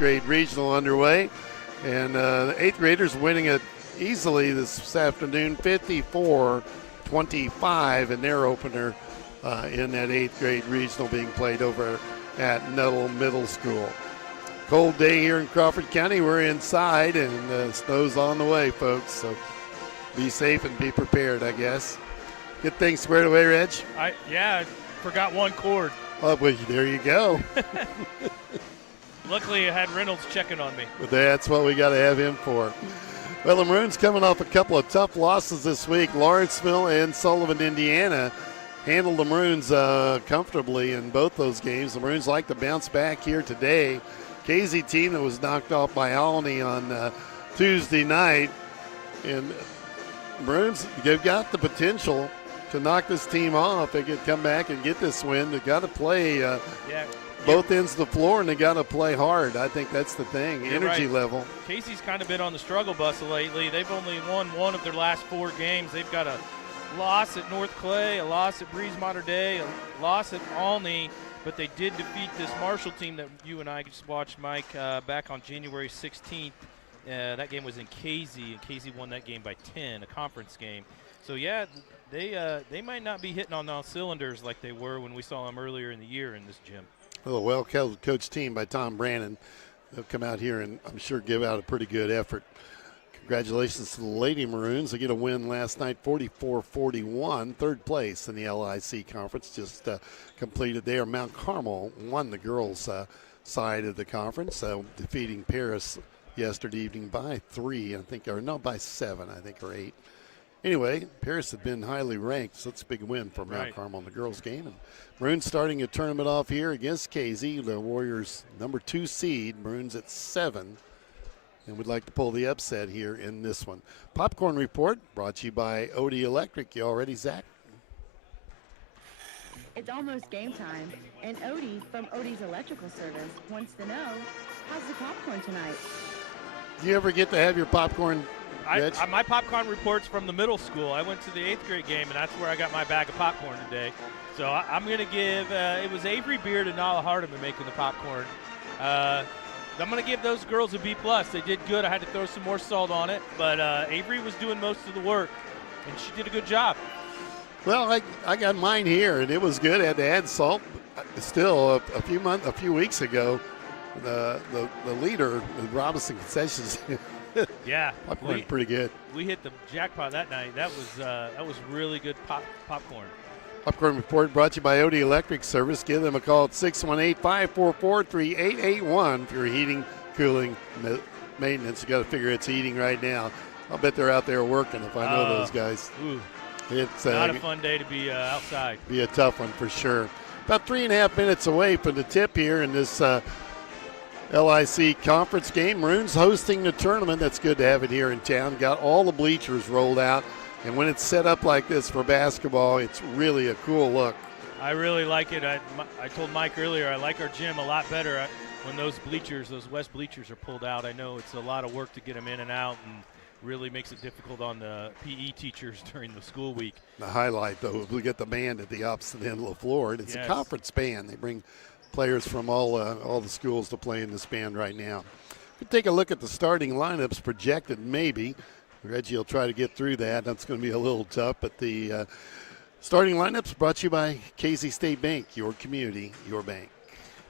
grade regional underway. And the 8th graders winning it easily this afternoon, 54-25 in their opener in that 8th grade regional being played over at Nuttall Middle School. Cold day here in Crawford County. We're inside, and snow's on the way, folks. So be safe and be prepared, I guess. Get things squared away, Reg? I forgot one cord. Oh, well, there you go. Luckily, I had Reynolds checking on me. But that's what we got to have him for. Well, the Maroons coming off a couple of tough losses this week. Lawrenceville and Sullivan, Indiana, handled the Maroons comfortably in both those games. The Maroons like to bounce back here today. Casey team that was knocked off by Alney on Tuesday night. And Maroons, they've got the potential to knock this team off. They could come back and get this win. They've got to play both ends of the floor, and they got to play hard. I think that's the thing, energy level. Casey's kind of been on the struggle bus lately. They've only won one of their last 4 games. They've got a loss at North Clay, a loss at Breeze Mater Dei, a loss at Alney, but they did defeat this Marshall team that you and I just watched, Mike, back on January 16th. That game was in Casey, and Casey won that game by 10, a conference game. So, yeah, they might not be hitting on all cylinders like they were when we saw them earlier in the year in this gym. Well, a well-coached team by Tom Brannon. They'll come out here and I'm sure give out a pretty good effort. Congratulations to the Lady Maroons. They get a win last night, 44-41, 3rd place in the LIC conference. Just completed there. Mount Carmel won the girls' side of the conference, defeating Paris yesterday evening by 3, I think, or no, by 7, I think, or 8. Anyway, Paris had been highly ranked, so it's a big win for Mount Carmel in the girls' game. And Maroons starting a tournament off here against Casey, the Warriors' number 2 seed. Maroons at 7, and would like to pull the upset here in this one. Popcorn Report brought to you by Odie Electric. You all ready, Zach? It's almost game time, and Odie from Odie's Electrical Service wants to know, how's the popcorn tonight? Do you ever get to have your popcorn? My popcorn report's from the middle school. I went to the 8th grade game, and that's where I got my bag of popcorn today. So I'm going to give it was Avery Beard and Nala Hardiman making the popcorn. I'm going to give those girls a B+. They did good. I had to throw some more salt on it, but Avery was doing most of the work, and she did a good job. Well, I got mine here, and it was good. I had to add salt. Still, a few weeks ago, the leader, Robinson Concessions. Yeah, popcorn pretty good. We hit the jackpot that night. That was really good popcorn. Popcorn Report brought to you by Odie Electric Service. Give them a call at 618-544-3881 for your heating, cooling, maintenance. You got to figure it's heating right now. I'll bet they're out there working if I know those guys. It's not a fun day to be outside. Be a tough one for sure. About 3.5 minutes away from the tip here in this LIC conference game. Maroons hosting the tournament. That's good to have it here in town. Got all the bleachers rolled out. And when it's set up like this for basketball, it's really a cool look. I really like it. I told Mike earlier I like our gym a lot better when those west bleachers are pulled out. I know it's a lot of work to get them in and out, and really makes it difficult on the PE teachers during the school week. The highlight, though, we get the band at the opposite end of the floor, and it's a conference band. They bring players from all the schools to play in this band right now. We take a look at the starting lineups projected, maybe. Reggie will try to get through that. That's going to be a little tough, but the starting lineups brought to you by Casey State Bank, your community, your bank.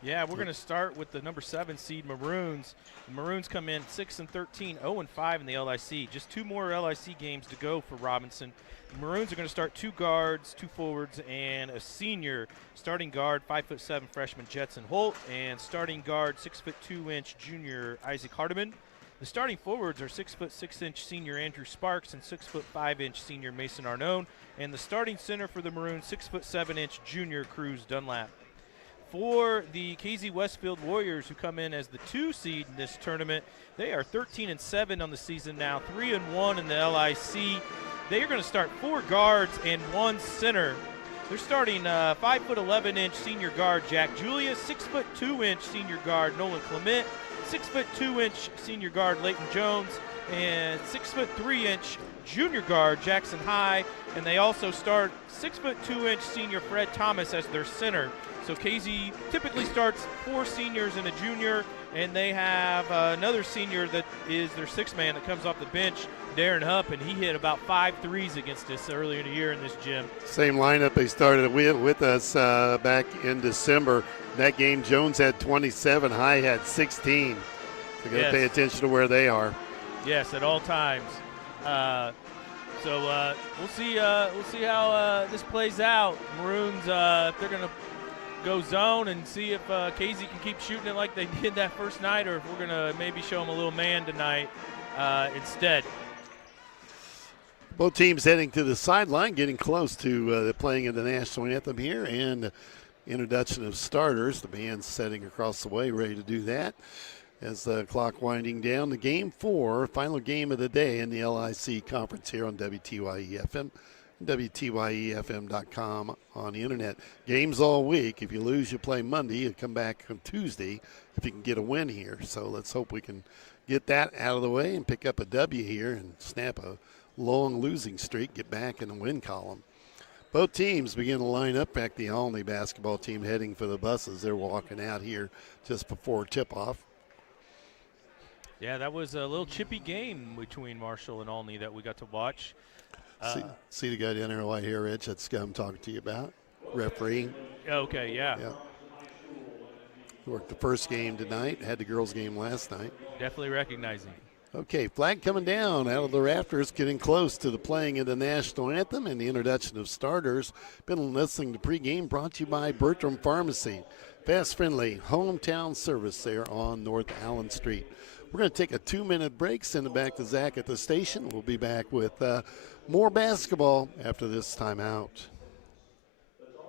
Yeah, we're going to start with the number 7 seed Maroons. The Maroons come in 6-13, 0-5 in the LIC. Just 2 more LIC games to go for Robinson. The Maroons are going to start 2 guards, 2 forwards, and a senior. Starting guard, 5'7" freshman Jetson Holt, and starting guard, 6'2" junior Isaac Hardiman. The starting forwards are 6'6" senior Andrew Sparks and 6'5" senior Mason Arnone, and the starting center for the Maroons, 6'7" junior Cruz Dunlap. For the Casey-Westfield Warriors, who come in as the 2 seed in this tournament, they are 13-7 on the season now, 3-1 in the LIC. They are going to start 4 guards and 1 center. They're starting 5'11" senior guard Jack Julius, 6'2" senior guard Nolan Clement, 6'2" senior guard Leighton Jones, and 6'3" junior guard, Jackson High, and they also start 6'2" senior Fred Thomas as their center. So Casey typically starts 4 seniors and a junior, and they have another senior that is their 6th man that comes off the bench, Darren Hupp, and he hit about 5 threes against us earlier in the year in this gym. Same lineup they started with us back in December. That game, Jones had 27, High had 16. So got to pay attention to where they are. Yes, at all times. So we'll see how this plays out. Maroons, if they're going to go zone and see if Casey can keep shooting it like they did that first night, or if we're going to maybe show them a little man tonight instead. Both teams heading to the sideline, getting close to playing in the national anthem here and introduction of starters. The band's setting across the way, ready to do that. As the clock winding down, the game 4, final game of the day in the LIC conference here on WTYE FM, WTYEFM.com on the internet. Games all week. If you lose, you play Monday. You come back on Tuesday if you can get a win here. So let's hope we can get that out of the way and pick up a W here and snap a long losing streak, get back in the win column. Both teams begin to line up. Back the Olney basketball team heading for the buses. They're walking out here just before tip-off. Yeah, that was a little chippy game between Marshall and Olney that we got to watch. See the guy down there right here, Rich, that's I'm talking to you about, refereeing. Okay, yeah. He worked the first game tonight, had the girls' game last night. Definitely recognizing. Okay, flag coming down out of the rafters, getting close to the playing of the national anthem and the introduction of starters. Been listening to pregame, brought to you by Bertram Pharmacy. Fast, friendly, hometown service there on North Allen Street. We're going to take a 2-minute break, send it back to Zach at the station. We'll be back with more basketball after this timeout.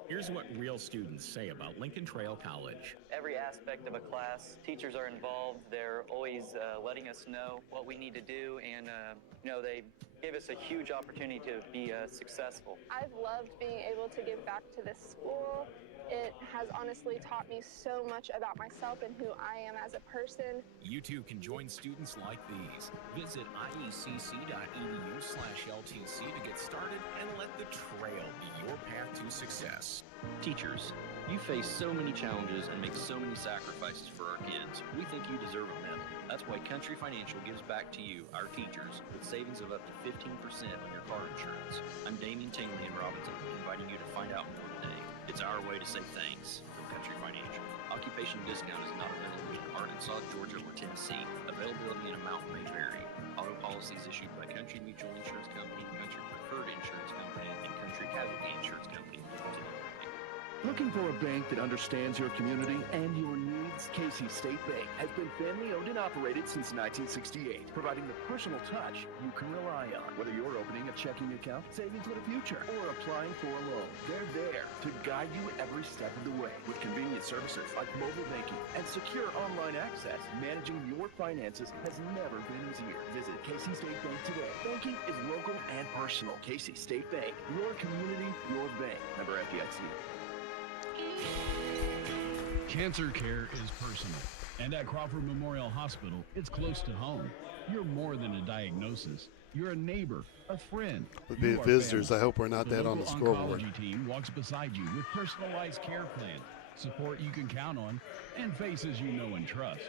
Here's what real students say about Lincoln Trail College. Every aspect of a class, teachers are involved. They're always letting us know what we need to do, and they give us a huge opportunity to be successful. I've loved being able to give back to this school. It has honestly taught me so much about myself and who I am as a person. You too can join students like these. Visit iecc.edu/LTC to get started and let the trail be your path to success. Teachers, you face so many challenges and make so many sacrifices for our kids. We think you deserve a medal. That's why Country Financial gives back to you, our teachers, with savings of up to 15% on your car insurance. I'm Damian Tingley in Robinson, inviting you to find out more today. It's our way to say thanks from Country Financial. Occupation discount is not available in Arkansas, Georgia, or Tennessee. Availability and amount may vary. Auto policies issued by Country Mutual Insurance Company, Country Preferred Insurance Company, and Country Casualty Insurance Company. Looking for a bank that understands your community and your needs? Casey State Bank has been family owned and operated since 1968, providing the personal touch you can rely on. Whether you're opening a checking account, saving for the future, or applying for a loan, they're there to guide you every step of the way. With convenient services like mobile banking and secure online access, managing your finances has never been easier. Visit Casey State Bank today. Banking is local and personal. Casey State Bank, your community, your bank. Member FDIC. Cancer care is personal, and at Crawford Memorial Hospital, it's close to home. You're more than a diagnosis. You're a neighbor, a friend. With the visitors, family. I hope we're not that on the scoreboard. The oncology team walks beside you with personalized care plan, support you can count on, and faces you know and trust.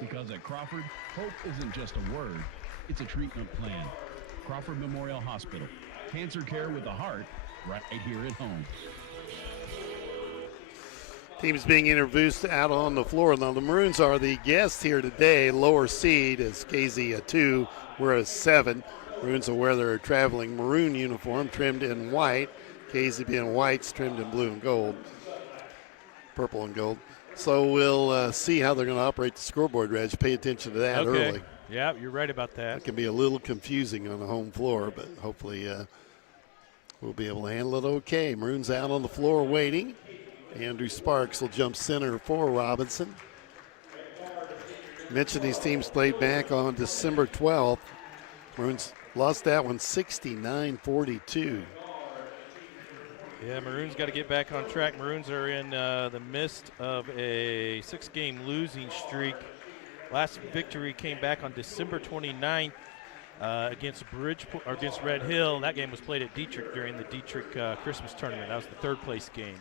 Because at Crawford, hope isn't just a word, it's a treatment plan. Crawford Memorial Hospital, cancer care with a heart, right here at home. Teams being introduced out on the floor. Now the Maroons are the guests here today. Lower seed is Casey a 2. We're a 7. Maroons will wear their traveling maroon uniform trimmed in white. Casey being whites trimmed in blue and gold. Purple and gold. So we'll see how they're going to operate the scoreboard, Reg. Pay attention to that early. Yeah, you're right about that. It can be a little confusing on the home floor, but hopefully we'll be able to handle it okay. Maroons out on the floor waiting. Andrew Sparks will jump center for Robinson. Mentioned these teams played back on December 12th. Maroons lost that one 69-42. Yeah, Maroons got to get back on track. Maroons are in the midst of a 6-game losing streak. Last victory came back on December 29th against Bridgeport or against Red Hill. That game was played at Dietrich during the Dietrich Christmas tournament. That was the third place game.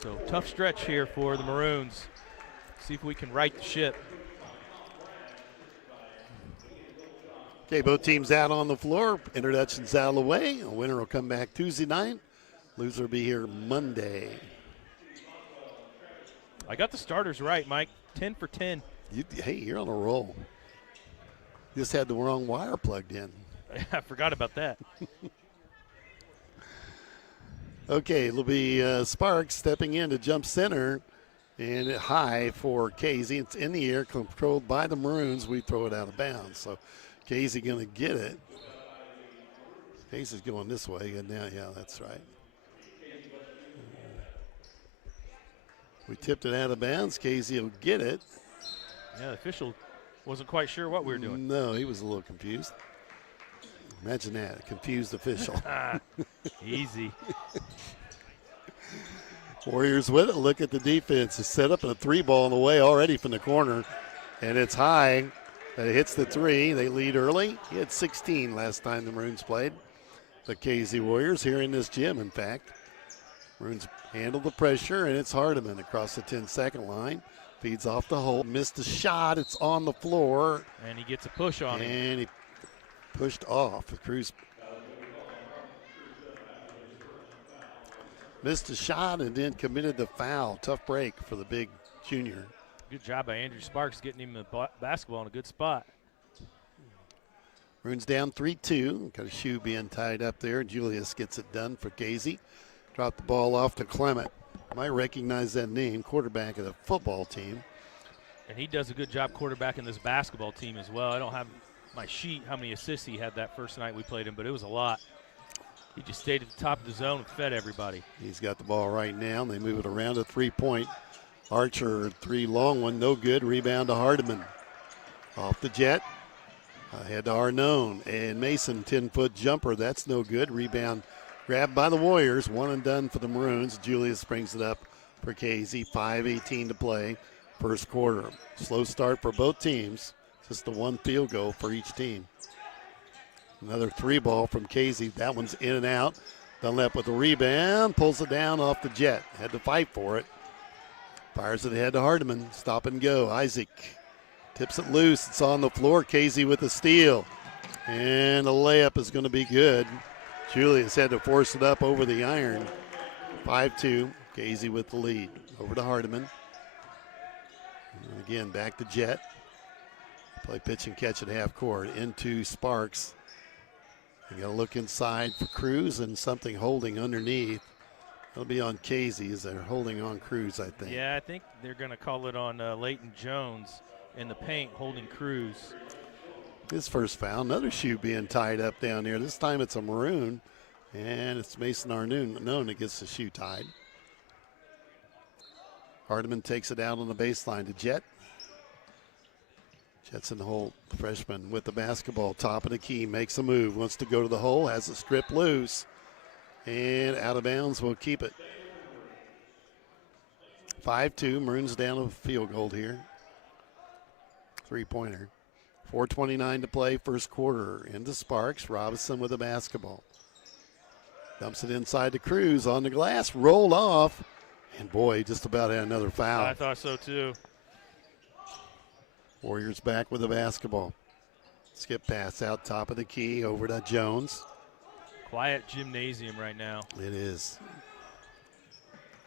So tough stretch here for the Maroons. See if we can right the ship. Okay, both teams out on the floor. Introductions out of the way. A winner will come back Tuesday night. Loser will be here Monday. I got the starters right, Mike. 10 for 10. Hey, you're on a roll. You just had the wrong wire plugged in. I forgot about that. Okay, it'll be Sparks stepping in to jump center. And high for Casey. It's in the air, controlled by the Maroons. We throw it out of bounds. So Casey going to get it. Casey's going this way. And now, yeah, that's right. We tipped it out of bounds. Casey will get it. Yeah, the official wasn't quite sure what we were doing. No, he was a little confused. Imagine that, a confused official. Easy. Warriors with it. Look at the defense. It's set up in a 3-ball in the way already from the corner. And it's high. It hits the 3. They lead early. He had 16 last time the Maroons played. The KZ Warriors here in this gym, in fact. Maroons handle the pressure, and it's Hardiman across the 10-second line. Feeds off the hole. Missed a shot. It's on the floor. And he gets a push on him. And he pushed off. The Cruz missed a shot and then committed the foul. Tough break for the big junior. Good job by Andrew Sparks getting him the basketball in a good spot. Maroons down 3-2. Got a shoe being tied up there. Julius gets it done for Casey. Dropped the ball off to Clement. Might recognize that name, quarterback of the football team. And he does a good job quarterbacking this basketball team as well. I don't have my sheet how many assists he had that first night we played him, but it was a lot. He just stayed at the top of the zone and fed everybody. He's got the ball right now, and they move it around a 3-point. Archer, 3 long one, no good. Rebound to Hardiman. Off the jet. Ahead to Arnone. And Mason, 10-foot jumper. That's no good. Rebound grabbed by the Warriors. One and done for the Maroons. Julius brings it up for Casey. 5:18 to play. First quarter. Slow start for both teams. Just the one field goal for each team. Another 3-ball from Casey. That one's in and out. Dunlap with the rebound. Pulls it down off the jet. Had to fight for it. Fires it ahead to Hardiman. Stop and go. Isaac tips it loose. It's on the floor. Casey with the steal. And the layup is going to be good. Julius had to force it up over the iron. 5-2. Casey with the lead. Over to Hardiman. And again, back to Jet. Play pitch and catch at half court. Into Sparks. You got to look inside for Cruz and something holding underneath. That'll be on Casey as they're holding on Cruz, I think. Yeah, I think they're going to call it on Leighton Jones in the paint holding Cruz. His first foul. Another shoe being tied up down there. This time it's a Maroon, and it's Mason Arnone that gets the shoe tied. Hardiman takes it out on the baseline to Jet. Jet's in the hole. The freshman with the basketball, top of the key, makes a move, wants to go to the hole, has it stripped loose, and out of bounds. Will keep it. 5-2. Maroons down a field goal here. 3-pointer. 4:29 to play, first quarter. Into Sparks. Robinson with the basketball. Dumps it inside to Cruz on the glass. Rolled off. And boy, just about had another foul. I thought so too. Warriors back with the basketball. Skip pass out top of the key over to Jones. Quiet gymnasium right now. It is.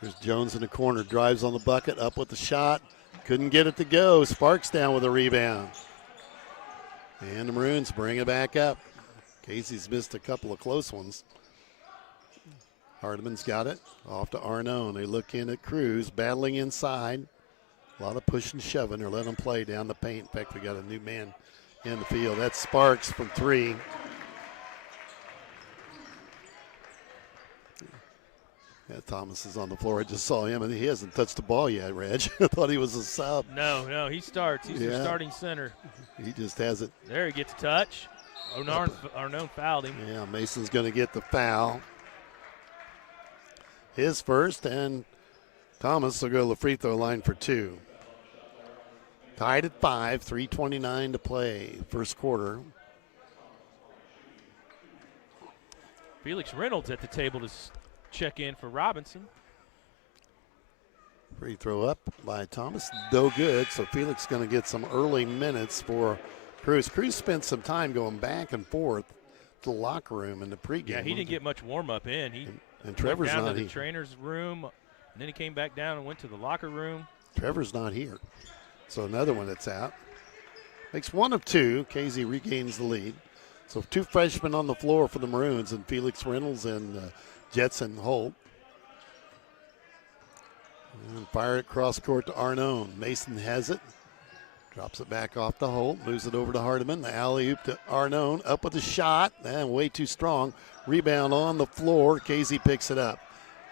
There's Jones in the corner. Drives on the bucket. Up with the shot. Couldn't get it to go. Sparks down with a rebound. And the Maroons bring it back up. Casey's missed a couple of close ones. Hardiman's got it. Off to Arnone. They look in at Cruz. Battling inside. A lot of push and shoving. They're letting them play down the paint. In fact, we got a new man in the field. That's Sparks from 3. Yeah, Thomas is on the floor. I just saw him, and he hasn't touched the ball yet, Reg. I thought he was a sub. No, he starts. He's the starting center. He just has it. There he gets a touch. Arnone fouled him. Yeah, Mason's going to get the foul. His first, and Thomas will go to the free throw line for 2. Tied at 5, 3:29 to play, first quarter. Felix Reynolds at the table to check in for Robinson. Free throw up by Thomas, no good. So Felix going to get some early minutes for Cruz. Cruz spent some time going back and forth to the locker room in the pregame. Yeah, he didn't get much warm up in. He and Trevor's went down not to the here. trainer's room, and then he came back down and went to the locker room. Trevor's not here. So another one that's out. Makes one of two. Casey regains the lead. So 2 freshmen on the floor for the Maroons, and Felix Reynolds and Jetson Holt. And fire it cross court to Arnone. Mason has it. Drops it back off to Holt. Moves it over to Hardiman. The alley-oop to Arnone. Up with a shot. And way too strong. Rebound on the floor. Casey picks it up.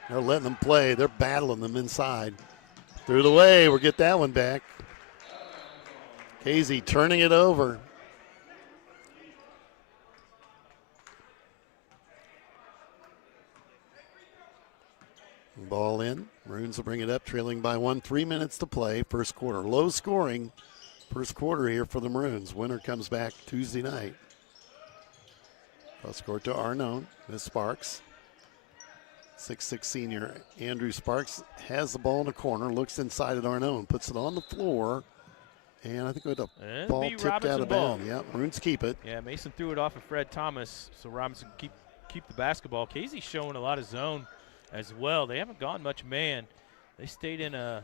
They're letting them play. They're battling them inside. Through the way. We'll get that one back. Casey turning it over. Ball in. Maroons will bring it up, trailing by 1. 3 minutes to play, first quarter. Low scoring first quarter here for the Maroons. Winner comes back Tuesday night. Cross court to Arnone. Miss Sparks. 6'6" senior Andrew Sparks has the ball in the corner, looks inside at Arnone, puts it on the floor, and I think with the ball tipped Robinson out of bounds. Yeah, Maroons keep it. Yeah, Mason threw it off of Fred Thomas, so Robinson keep the basketball. Casey's showing a lot of zone as well. They haven't gone much man. They stayed in the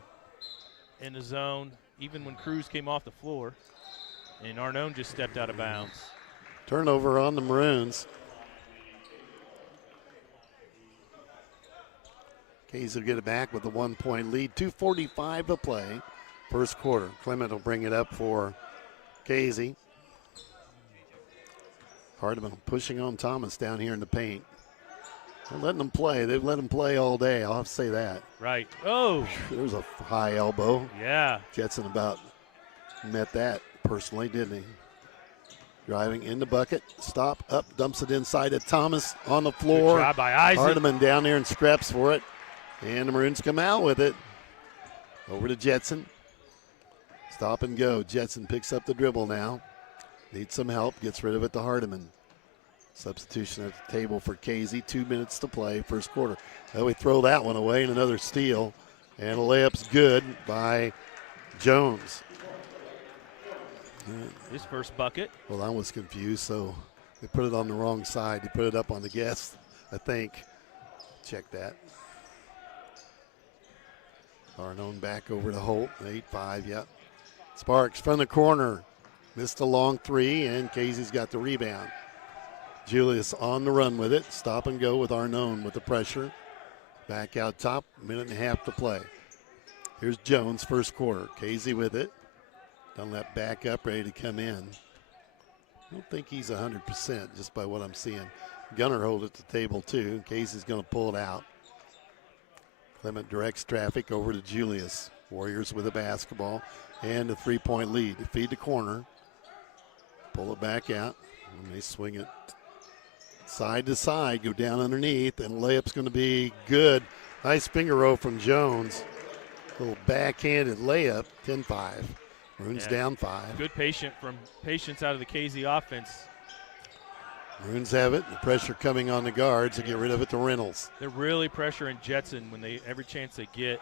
zone even when Cruz came off the floor, and Arnone just stepped out of bounds. Turnover on the Maroons. Casey will get it back with a 1-point lead. 2:45 to play, first quarter. Clement will bring it up for Casey. Hardiman pushing on Thomas down here in the paint. They're letting them play. They've let them play all day. I'll have to say that. Right. Oh. There's a high elbow. Yeah. Jetson about met that personally, didn't he? Driving in the bucket. Stop. Up. Dumps it inside at Thomas on the floor. Good job by Isaac. Hardiman down there and scraps for it. And the Maroons come out with it. Over to Jetson. Stop and go. Jetson picks up the dribble now. Needs some help. Gets rid of it to Hardiman. Substitution at the table for Casey. 2 minutes to play, first quarter. Well, we throw that one away, and another steal. And a layup's good by Jones. His first bucket. Well, I was confused, so they put it on the wrong side. They put it up on the guest, I think. Check that. Arnone back over to Holt. 8-5, yep. Sparks from the corner. Missed a long 3, and Casey's got the rebound. Julius on the run with it. Stop and go with Arnone with the pressure. Back out top, 1.5 to play. Here's Jones, first quarter. Casey with it. Dunlap back up, ready to come in. I don't think he's 100% just by what I'm seeing. Gunner hold at the table too. Casey's going to pull it out. Clement directs traffic over to Julius. Warriors with a basketball and a 3-point lead. They feed the corner. Pull it back out. And they swing it side to side, go down underneath, and layup's going to be good. Nice finger roll from Jones. Little backhanded layup, 10-5. Maroons down 5. Good patience out of the KZ offense. Maroons have it. The pressure coming on the guards to get rid of it to Reynolds. They're really pressuring Jetson when every chance they get.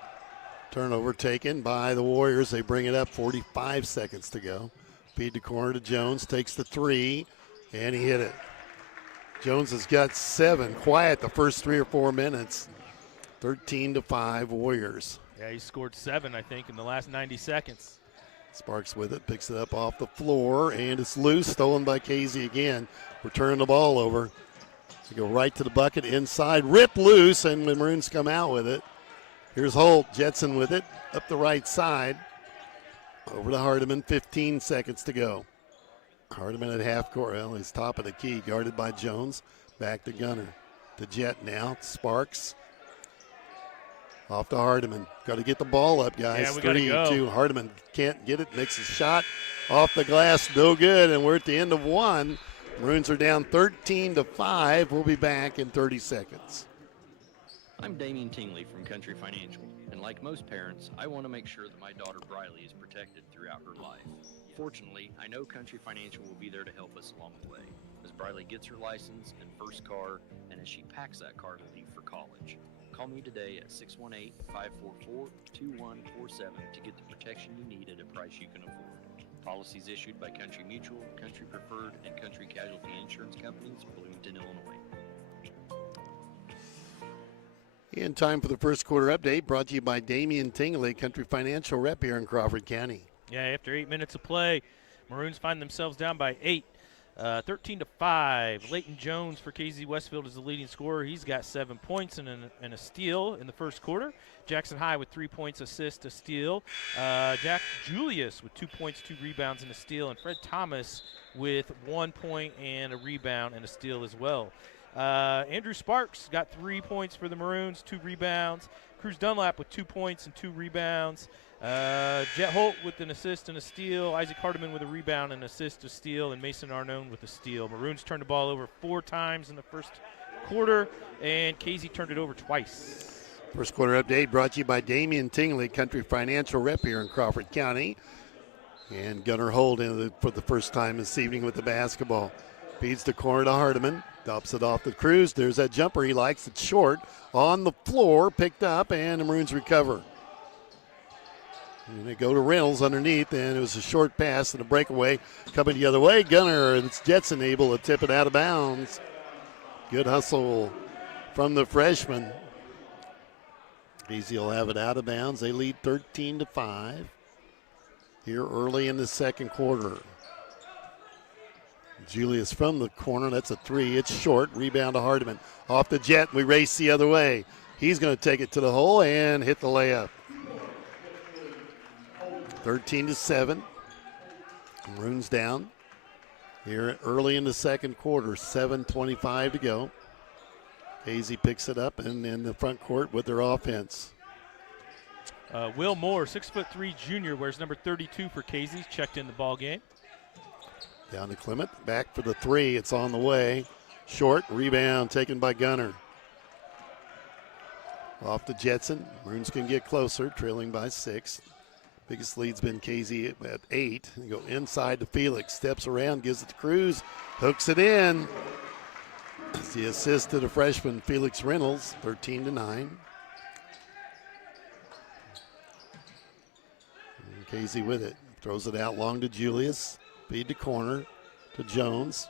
Turnover taken by the Warriors. They bring it up, 45 seconds to go. Feed the corner to Jones, takes the 3, and he hit it. Jones has got 7. Quiet the first 3 or 4 minutes. 13-5 Warriors. Yeah, he scored 7, I think, in the last 90 seconds. Sparks with it, picks it up off the floor, and it's loose, stolen by Casey again. We're turning the ball over. They go right to the bucket, inside, rip loose, and the Maroons come out with it. Here's Holt, Jetson with it, up the right side. Over to Hardiman, 15 seconds to go. Hardiman at half court. Well, he's top of the key, guarded by Jones. Back to Gunner. To Jet now. Sparks. Off to Hardiman. Got to get the ball up, guys. Yeah, we gotta go. 3-2. Hardiman can't get it. Makes a shot. Off the glass. No good. And we're at the end of 1. Maroons are down 13-5. We'll be back in 30 seconds. I'm Damian Tingley from Country Financial, and like most parents, I want to make sure that my daughter Briley is protected throughout her life. Fortunately, I know Country Financial will be there to help us along the way, as Briley gets her license and first car, and as she packs that car to leave for college. Call me today at 618-544-2147 to get the protection you need at a price you can afford. Policies issued by Country Mutual, Country Preferred, and Country Casualty Insurance Companies, Bloomington, Illinois. In time for the first quarter update, brought to you by Damian Tingley, Country Financial rep here in Crawford County. Yeah, after 8 minutes of play, Maroons find themselves down by 8, 13-5. Leighton Jones for Casey-Westfield is the leading scorer. He's got 7 points and a steal in the first quarter. Jackson High with 3 points, assist, a steal. Jack Julius with 2 points, 2 rebounds, and a steal. And Fred Thomas with 1 point and a rebound and a steal as well. Andrew Sparks got 3 points for the Maroons, 2 rebounds. Cruz Dunlap with 2 points and 2 rebounds. Jet Holt with an assist and a steal. Isaac Hardiman with a rebound and assist, a steal. And Mason Arnone with a steal. Maroons turned the ball over 4 times in the first quarter, and Casey turned it over twice. First quarter update brought to you by Damian Tingley, Country Financial rep here in Crawford County. And Gunnar Holt for the first time this evening with the basketball. Feeds the corner to Hardiman. Dumps it off the Cruz. There's that jumper he likes. It's short. On the floor, picked up, and the Maroons recover. And they go to Reynolds underneath, and it was a short pass and a breakaway coming the other way. Gunnar, and it's Jetson able to tip it out of bounds. Good hustle from the freshman. Casey will have it out of bounds. They lead 13-5 here early in the second quarter. Julius from the corner, that's a 3. It's short. Rebound to Hardiman. Off the Jet, we race the other way. He's going to take it to the hole and hit the layup. 13-7. Maroons down here early in the second quarter. 7:25 to go. Casey picks it up and in the front court with their offense. Will Moore, 6'3" junior, wears number 32 for Casey. Checked in the ball game. Down to Clement, back for the 3. It's on the way. Short, rebound taken by Gunnar. Off to Jetson. Maroons can get closer, trailing by 6. Biggest lead's been Casey at 8. They go inside to Felix, steps around, gives it to Cruz, hooks it in. It's the assist to the freshman, Felix Reynolds, 13-9. And Casey with it, throws it out long to Julius. Feed to corner to Jones.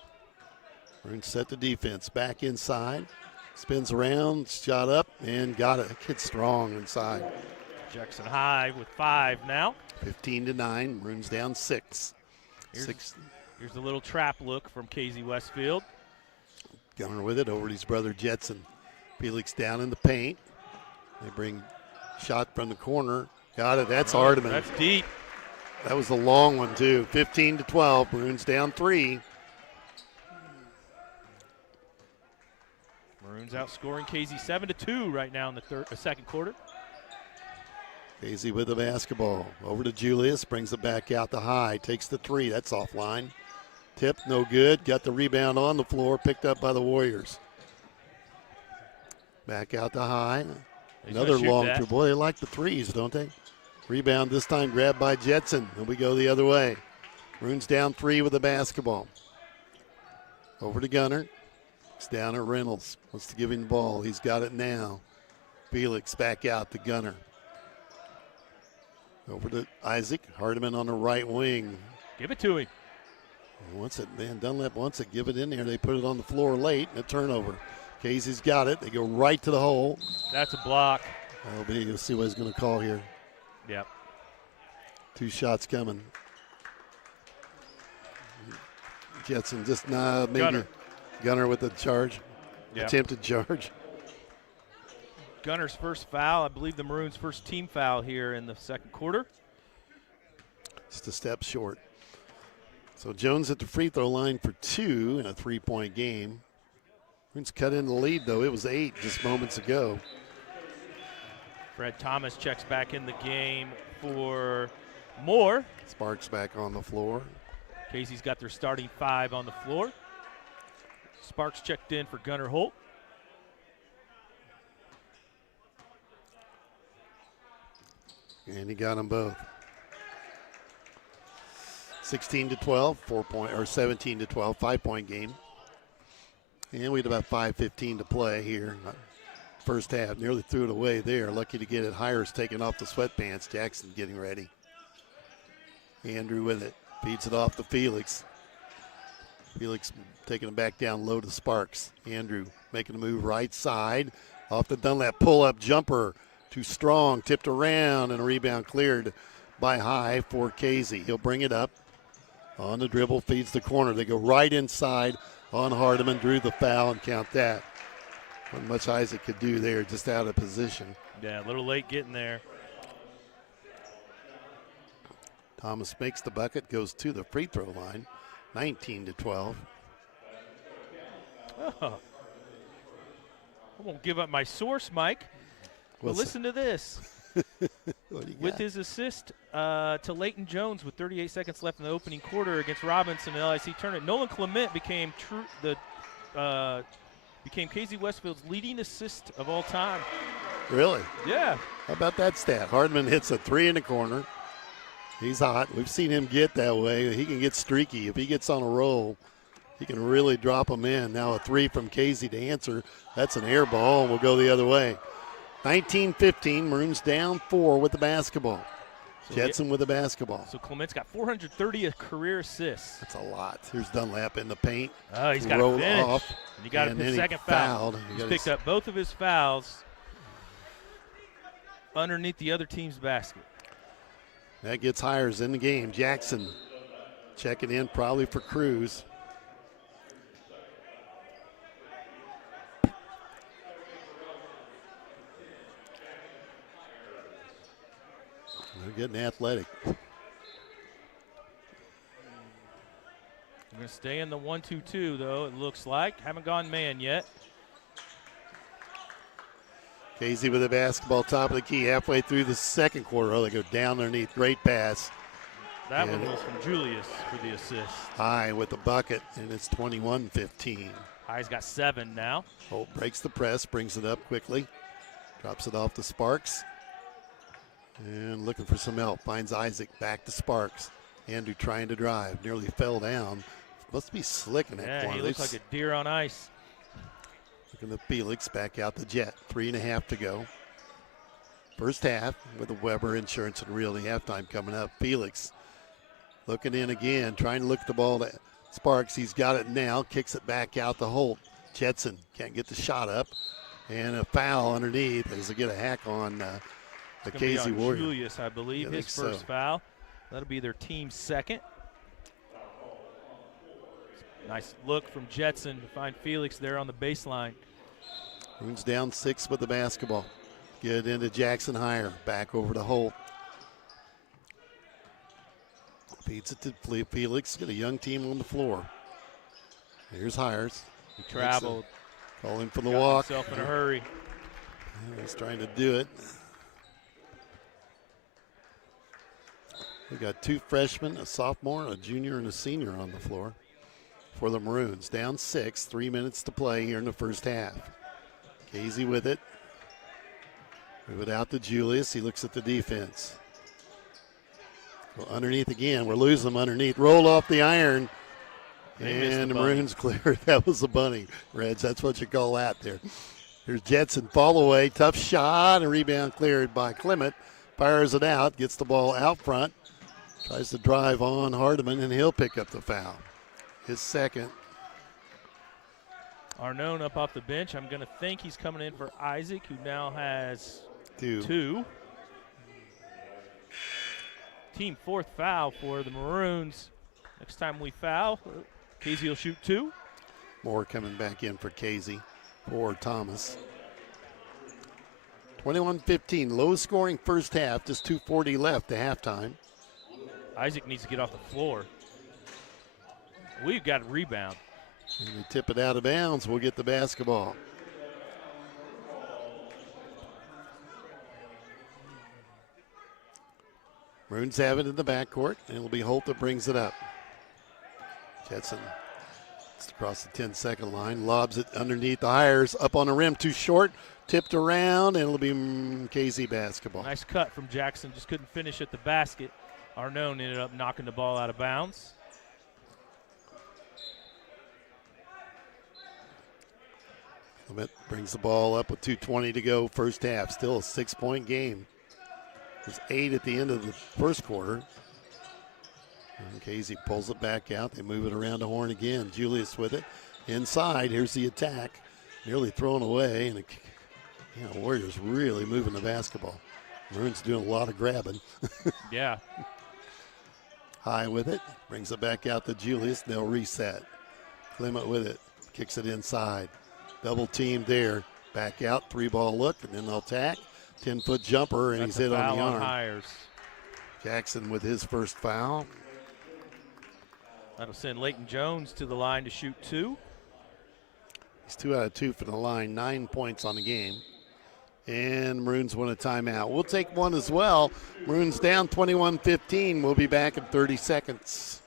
Maroons set the defense. Back inside. Spins around, shot up, and got it. Hit strong inside. Jackson High with 5 now. 15-9. Maroons down 6. Here's a little trap look from Casey-Westfield. Gunnar with it over to his brother Jetson. Felix down in the paint. They bring shot from the corner. Got it. That's Hardiman. That's deep. That was a long one, too. 15-12. Maroons down 3. Maroons outscoring Casey 7-2 right now in the second quarter. Casey with the basketball. Over to Julius. Brings it back out to High. Takes the 3. That's offline. Tip, no good. Got the rebound on the floor. Picked up by the Warriors. Back out to High. Another long three. Boy, they like the 3s, don't they? Rebound this time grabbed by Jetson, and we go the other way. Maroons down 3 with the basketball. Over to Gunnar. It's down at Reynolds. Wants to give him the ball. He's got it now. Felix back out to Gunnar. Over to Isaac. Hardiman on the right wing. Give it to him. He wants it, man. Dunlap wants it. Give it in there. They put it on the floor late, and a turnover. Casey's got it. They go right to the hole. That's a block. You'll see what he's going to call here. Yep. 2 shots coming. Jetson just maybe Gunnar with the charge. Yep. Attempted charge. Gunner's first foul. I believe the Maroons' first team foul here in the second quarter. Just a step short. So Jones at the free throw line for 2 in a 3-point game. Maroons cut in the lead, though. It was 8 just moments ago. Fred Thomas checks back in the game for Moore. Sparks back on the floor. Casey's got their starting 5 on the floor. Sparks checked in for Gunnar Holt. And he got them both. 16-12, 17-12, 5-point game. And we had about 5:15 to play here. First half, nearly threw it away there. Lucky to get it. Hires taking off the sweatpants. Jackson getting ready. Andrew with it. Feeds it off to Felix. Felix taking it back down low to Sparks. Andrew making a move right side. Off the Dunlap pull-up jumper. Too strong. Tipped around and a rebound cleared by High for Casey. He'll bring it up. On the dribble, feeds the corner. They go right inside on Hardiman. Drew the foul and count that. Wasn't much Isaac could do there, just out of position. Yeah, a little late getting there. Thomas makes the bucket, goes to the free throw line. 19-12. Oh. I won't give up my source, Mike. But listen to this. With his assist to Leighton Jones with 38 seconds left in the opening quarter against Robinson in the LIC tournament, Nolan Clement became Casey-Westfield's leading assist of all time. Really? Yeah. How about that stat? Hardman hits a three in the corner. He's hot. We've seen him get that way. He can get streaky. If he gets on a roll, he can really drop them in. Now a three from Casey to answer. That's an air ball, and we'll go the other way. 19-15, Maroons down 4 with the basketball. So Jetson with the basketball. So Clement's got 430 career assists. That's a lot. Here's Dunlap in the paint. Oh, he's got to finish. Off, and he got his second foul. He's picked up both of his fouls underneath the other team's basket. That gets Hires in the game. Jackson checking in probably for Cruz. They're getting athletic. We're going to stay in the 1-2-2, though, it looks like. Haven't gone man yet. Casey with the basketball, top of the key, halfway through the second quarter. Oh, they go down underneath. Great pass. That one was from Julius for the assist. High with the bucket, and it's 21-15. High's got 7 now. Holt breaks the press, brings it up quickly. Drops it off to Sparks. And looking for some help. Finds Isaac, back to Sparks. Andrew trying to drive, nearly fell down. Must be slick in that corner. Yeah, he looks like a deer on ice. Looking at Felix, back out the Jet. 3.5 to go. First half with the Weber Insurance and Realty halftime coming up. Felix looking in again, trying to look at the ball to Sparks. He's got it now, kicks it back out to Holt. Jetson can't get the shot up. And a foul underneath as they get a hack on the Casey Warrior. Julius, I believe, his first foul. That'll be their team's second. Nice look from Jetson to find Felix there on the baseline. Maroons down 6 with the basketball. Get it into Jackson Higher. Back over to Holt. Feeds it to Felix. Got a young team on the floor. Here's Hires. He traveled. Calling for the walk. Himself in a hurry. He's trying to do it. We got 2 freshmen, a sophomore, a junior, and a senior on the floor for the Maroons. Down 6, 3 minutes to play here in the first half. Casey with it. Move it out to Julius. He looks at the defense. Go underneath again. We're losing them underneath. Roll off the iron. And the Maroons clear. That was a bunny, Reg. That's what you call that there. Here's Jetson. Fall away. Tough shot. And rebound cleared by Clement. Fires it out. Gets the ball out front. Tries to drive on Hardiman, and he'll pick up the foul. His second. Arnone up off the bench. I'm going to think he's coming in for Isaac, who now has 2. Team 4th foul for the Maroons. Next time we foul, Casey will shoot 2. Moore coming back in for Casey for Thomas. 21-15, low scoring first half, just 2:40 left to halftime. Isaac needs to get off the floor. We've got a rebound. And we tip it out of bounds. We'll get the basketball. Maroons have it in the backcourt, and it'll be Holt that brings it up. Jetson across the 10-second line, lobs it underneath the Hires, up on the rim, too short, tipped around, and it'll be Casey basketball. Nice cut from Jackson. Just couldn't finish at the basket. Arnone ended up knocking the ball out of bounds. Clement brings the ball up with 2:20 to go, first half. Still a 6-point game. There's 8 at the end of the first quarter. And Casey pulls it back out. They move it around the horn again. Julius with it. Inside, here's the attack. Nearly thrown away. And Warriors really moving the basketball. Maroons doing a lot of grabbing. Yeah. High with it. Brings it back out to Julius. They'll reset. Clement with it. Kicks it inside. Double team there. Back out. 3-ball look. And then they'll attack. 10-foot jumper. And That's he's hit a on the foul arm. Hires. Jackson with his first foul. That'll send Leighton Jones to the line to shoot 2. He's 2 out of 2 for the line. 9 points on the game. And Maroons win a timeout. We'll take one as well. Maroons down 21-15. We'll be back in 30 seconds.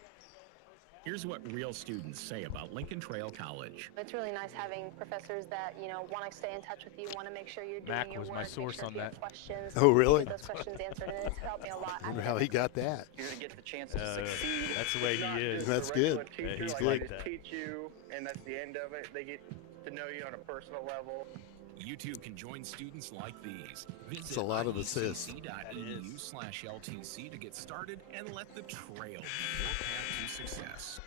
Here's what real students say about Lincoln Trail College. It's really nice having professors that, want to stay in touch with you, want to make sure you're doing Mac your was work. my make source sure on if you have that. questions, Oh, really? get those questions answered, and it's helped me a lot. I wonder how he got that. You're going to get the chance to succeed. That's the way he is. That's good. Yeah, he's good. like that. Teach you, and that's the end of it. They get to know you on a personal level. You too can join students like these. It's a lot of assists. iecc.edu/LTC to get started and let the trail be your path to success.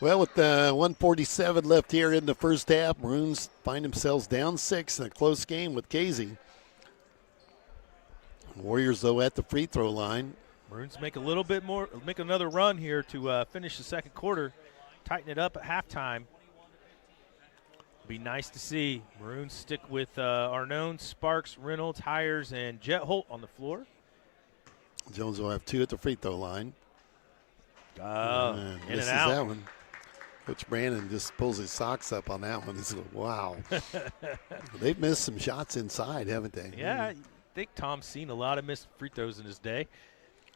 Well, with 1:47 left here in the first half, Maroons find themselves down 6 in a close game with Casey. Warriors, though, at the free throw line. Maroons make make another run here to finish the second quarter, tighten it up at halftime. Be nice to see. Maroons stick with Arnone, Sparks, Reynolds, Hires, and Jet Holt on the floor. Jones will have 2 at the free throw line. In misses and out. that one. Coach Brandon just pulls his socks up on that one. He's like, wow. They've missed some shots inside, haven't they? Yeah, I think Tom's seen a lot of missed free throws in his day.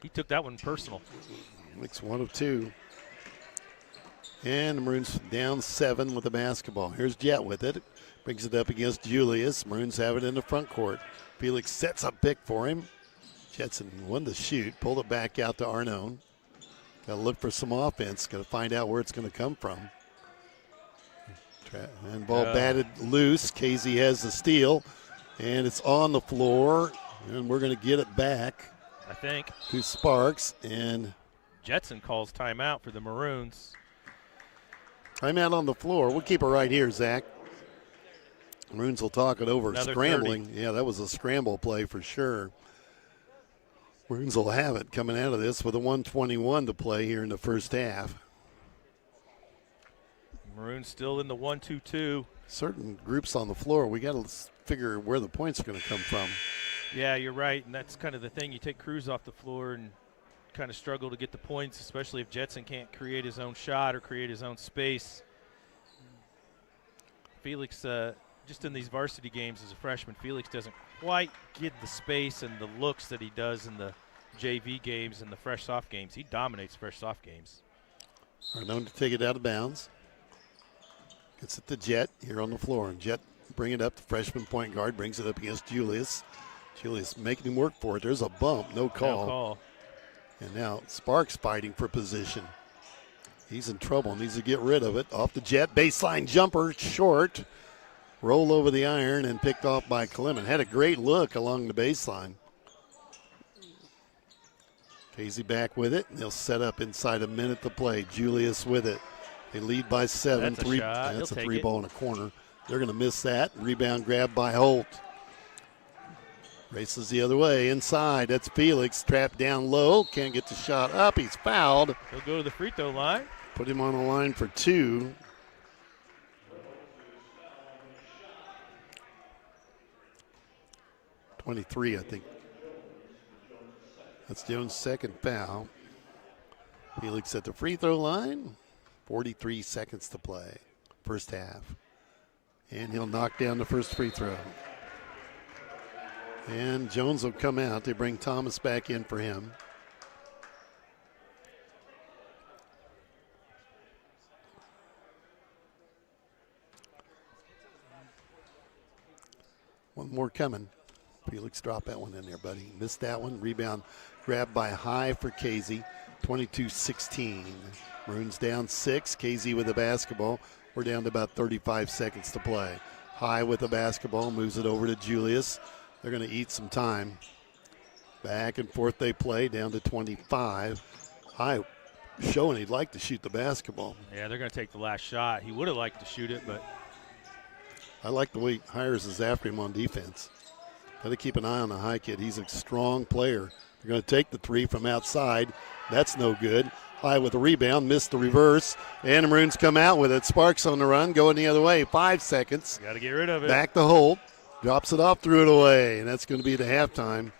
He took that one personal. Makes 1 of 2. And the Maroons down 7 with the basketball. Here's Jet with it. Brings it up against Julius. Maroons have it in the front court. Felix sets up pick for him. Jetson won the shoot. Pulled it back out to Arnone. Got to look for some offense. Got to find out where it's going to come from. And ball batted loose. Casey has the steal. And it's on the floor. And we're going to get it back. I think. To Sparks. And Jetson calls timeout for the Maroons. Timeout on the floor. We'll keep it right here, Zach. Maroons will talk it over. Another Scrambling. 30. Yeah, that was a scramble play for sure. Maroons will have it coming out of this with a 1:21 to play here in the first half. Maroons still in the 1-2-2. Certain groups on the floor, we got to figure where the points are going to come from. Yeah, you're right, and that's kind of the thing. You take Cruz off the floor and kind of struggle to get the points, especially if Jetson can't create his own shot or create his own space. Felix, just in these varsity games as a freshman, Felix doesn't quite get the space and the looks that he does in the JV games and the fresh soft games. He dominates fresh soft games. Arnone to take it out of bounds. Gets it to Jet here on the floor, and Jet bring it up. The freshman point guard brings it up against Julius. Julius making him work for it. There's a bump, no call. No call. And now Sparks fighting for position. He's in trouble, needs to get rid of it. Off the Jet, baseline jumper, short. Roll over the iron and picked off by Clement. Had a great look along the baseline. Casey back with it. They'll set up inside a minute to play. Julius with it. They lead by 7. That's a shot. That's a He'll 3 take ball in a corner. They're going to miss that. Rebound grab by Holt. Races the other way. Inside. That's Felix. Trapped down low. Can't get the shot up. He's fouled. He'll go to the free throw line. Put him on the line for 2. .23, I think. That's Jones' second foul. Felix at the free throw line. 43 seconds to play. First half. And he'll knock down the first free throw. And Jones will come out. They bring Thomas back in for him. more coming. Felix, drop that one in there, buddy. Missed that one. Rebound grabbed by High for Casey. 22-16. Maroons down 6. Casey with the basketball. We're down to about 35 seconds to play. High with the basketball, moves it over to Julius. They're going to eat some time. Back and forth they play, down to 25. High showing he'd like to shoot the basketball. Yeah, they're going to take the last shot. He would have liked to shoot it, but I like the way Hires is after him on defense. Got to keep an eye on the High kid. He's a strong player. They're going to take the three from outside. That's no good. High with a rebound, missed the reverse, and the Maroons come out with it. Sparks on the run, going the other way. 5 seconds. Got to get rid of it. Back to Holt. Drops it off, threw it away, and that's going to be the halftime.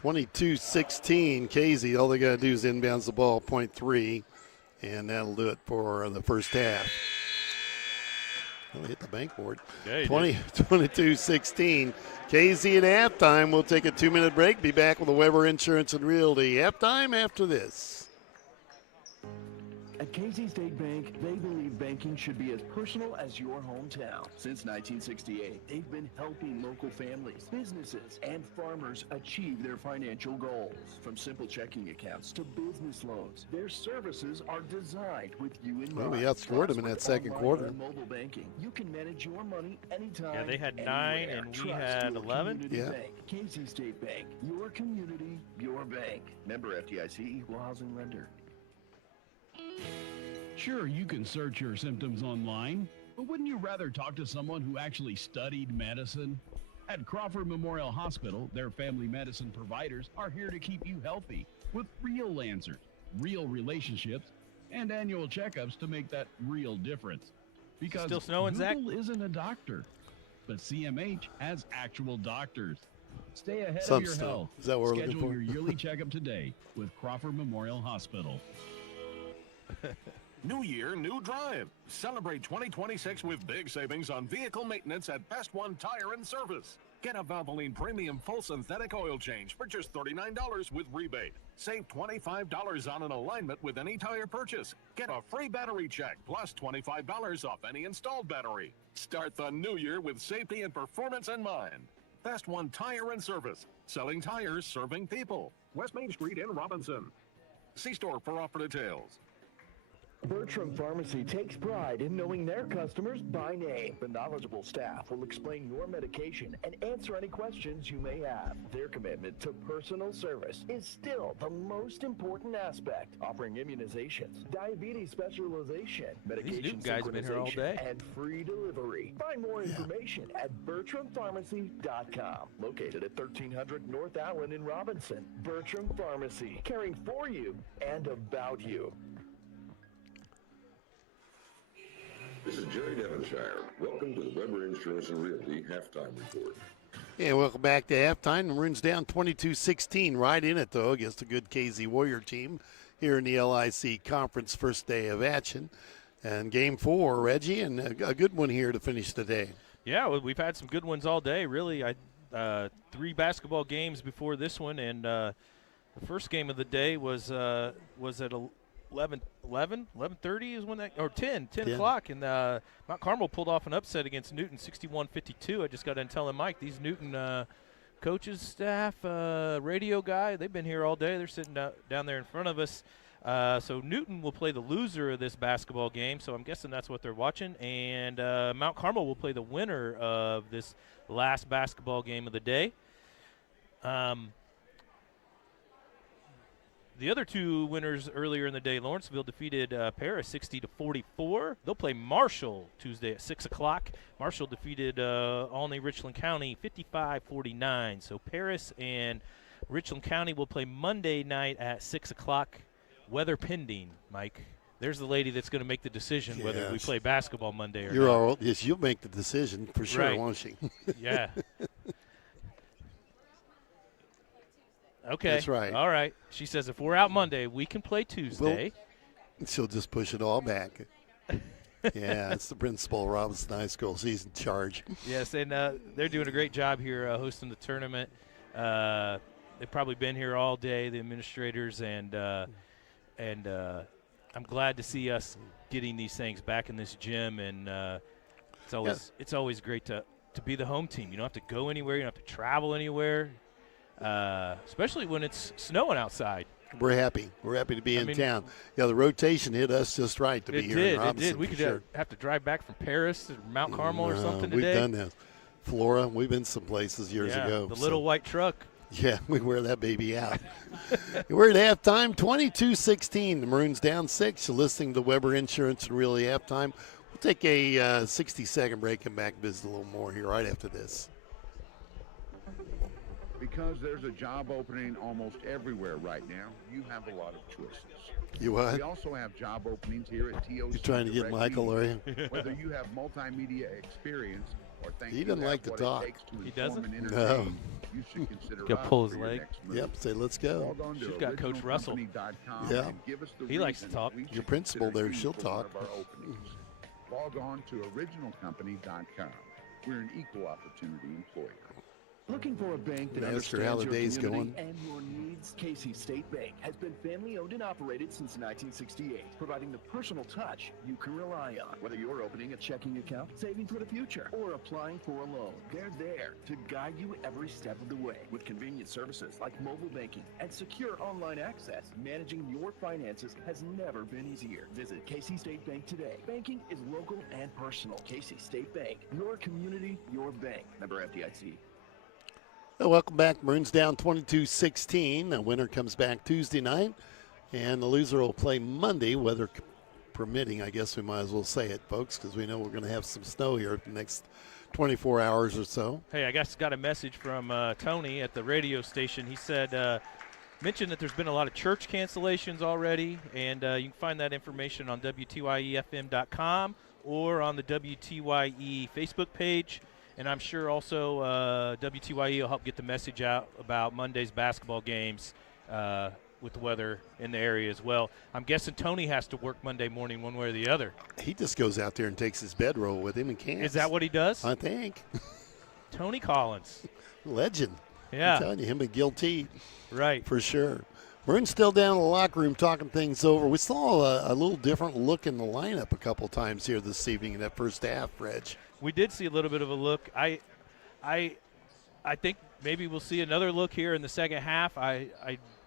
22-16. Casey, all they got to do is inbounds the ball, point 3, and that'll do it for the first half. Well, hit the bankboard. Yeah, 22-16. Casey at halftime. We'll take a 2-minute break. Be back with the Weber Insurance and Realty. Halftime after this. At Casey State Bank, they believe banking should be as personal as your hometown. Since 1968, they've been helping local families, businesses, and farmers achieve their financial goals. From simple checking accounts to business loans, their services are designed with you in mind. Well, we outscored them in that second quarter. Mobile banking, you can manage your money anytime. Yeah, they had 9 anywhere. and we Trust had your 11. community Yeah. Bank. Casey State Bank, your community, your bank. Member FDIC, equal housing lender. Sure, you can search your symptoms online, but wouldn't you rather talk to someone who actually studied medicine? At Crawford Memorial Hospital, their family medicine providers are here to keep you healthy with real answers, real relationships, and annual checkups to make that real difference. Because Still snowing, Google Zach? isn't a doctor, but CMH has actual doctors. Stay ahead Some of your snow. health. Is that what we're looking Schedule for? your yearly checkup today with Crawford Memorial Hospital. New year, new drive. Celebrate 2026 with big savings on vehicle maintenance at Best One Tire and Service. Get a Valvoline Premium Full Synthetic Oil Change for just $39 with rebate. Save $25 on an alignment with any tire purchase. Get a free battery check plus $25 off any installed battery. Start the new year with safety and performance in mind. Best One Tire and Service. Selling tires, serving people. West Main Street in Robinson. See store for offer details. Bertram Pharmacy takes pride in knowing their customers by name. The knowledgeable staff will explain your medication and answer any questions you may have. Their commitment to personal service is still the most important aspect, offering immunizations, diabetes specialization, medication Newton guys have been here all synchronization, day. and free delivery. Find more information at BertramPharmacy.com. Located at 1300 North Allen in Robinson. Bertram Pharmacy, caring for you and about you. This is Jerry Devonshire. Welcome to the Weber Insurance and Realty Halftime Report. Yeah, welcome back to halftime. The Maroons down 22-16. Right in it, though, against a good KZ Warrior team here in the LIC Conference first day of action. And game 4, Reggie, and a good one here to finish the day. Yeah, well, we've had some good ones all day, really. 3 basketball games before this one, and the first game of the day was at 11:30 is when that, or 10 o'clock, and Mount Carmel pulled off an upset against Newton, 61-52. I just got done telling Mike, these Newton coaches, staff, radio guy, they've been here all day. They're sitting down there in front of us. So Newton will play the loser of this basketball game, so I'm guessing that's what they're watching. And Mount Carmel will play the winner of this last basketball game of the day. The other 2 winners earlier in the day, Lawrenceville defeated Paris 60-44. They'll play Marshall Tuesday at 6 o'clock. Marshall defeated Olney Richland County 55-49. So Paris and Richland County will play Monday night at 6 o'clock. Weather pending, Mike. There's the lady that's going to make the decision whether we play basketball Monday or not. Yes, you'll make the decision for sure, Right. won't she? Yeah. Okay. That's right. All right. She says if we're out Monday, we can play Tuesday. She'll just push it all back. Yeah, it's the principal, Robinson High School. She's in charge. Yes, and they're doing a great job here hosting the tournament. They've probably been here all day, the administrators, and I'm glad to see us getting these things back in this gym. And it's always great to to be the home team. You don't have to go anywhere. You don't have to travel anywhere, especially when it's snowing outside. We're happy. We're happy to be in town. Yeah, the rotation hit us just right to be here in Robinson. It did. We could have to drive back from Paris to Mount Carmel or something today. We've done that. Flora, we've been some places years ago. The little white truck. Yeah, we wear that baby out. We're at halftime, 22-16. The Maroons down 6. You're listening to Weber Insurance and Realty halftime. We'll take a 60-second break and back visit a little more here right after this. Because there's a job opening almost everywhere right now, you have a lot of choices. You what? We also have job openings here at TOC. You're trying to get Michael, are you? Whether you have multimedia experience or think he doesn't like to talk. He doesn't? No. You should consider got to pull his leg. Yep, say let's go. She's got Coach Russell. Yeah. He likes to talk. Your principal there, she'll talk. Log on to originalcompany.com. We're an equal opportunity employer. Looking for a bank that Ask her understands how the your day's community going. and your needs? Casey State Bank has been family-owned and operated since 1968, providing the personal touch you can rely on. Whether you're opening a checking account, saving for the future, or applying for a loan, they're there to guide you every step of the way. With convenient services like mobile banking and secure online access, managing your finances has never been easier. Visit Casey State Bank today. Banking is local and personal. Casey State Bank, your community, your bank. Member FDIC. Welcome back. Maroons down 22-16. The winner comes back Tuesday night, and the loser will play Monday, weather permitting. I guess we might as well say it, folks, because we know we're going to have some snow here the next 24 hours or so. Hey, I guess got a message from Tony at the radio station. He said, mentioned that there's been a lot of church cancellations already, and you can find that information on WTYEFM.com or on the WTYE Facebook page. And I'm sure also WTYE will help get the message out about Monday's basketball games with the weather in the area as well. I'm guessing Tony has to work Monday morning one way or the other. He just goes out there and takes his bedroll with him and camps. Is that what he does? I think. Tony Collins. Legend. Yeah. I'm telling you, him and Guilty. Right. For sure. Maroons still down in the locker room talking things over. We saw a little different look in the lineup a couple times here this evening in that first half, Reg. We did see a little bit of a look. I think maybe we'll see another look here in the second half. I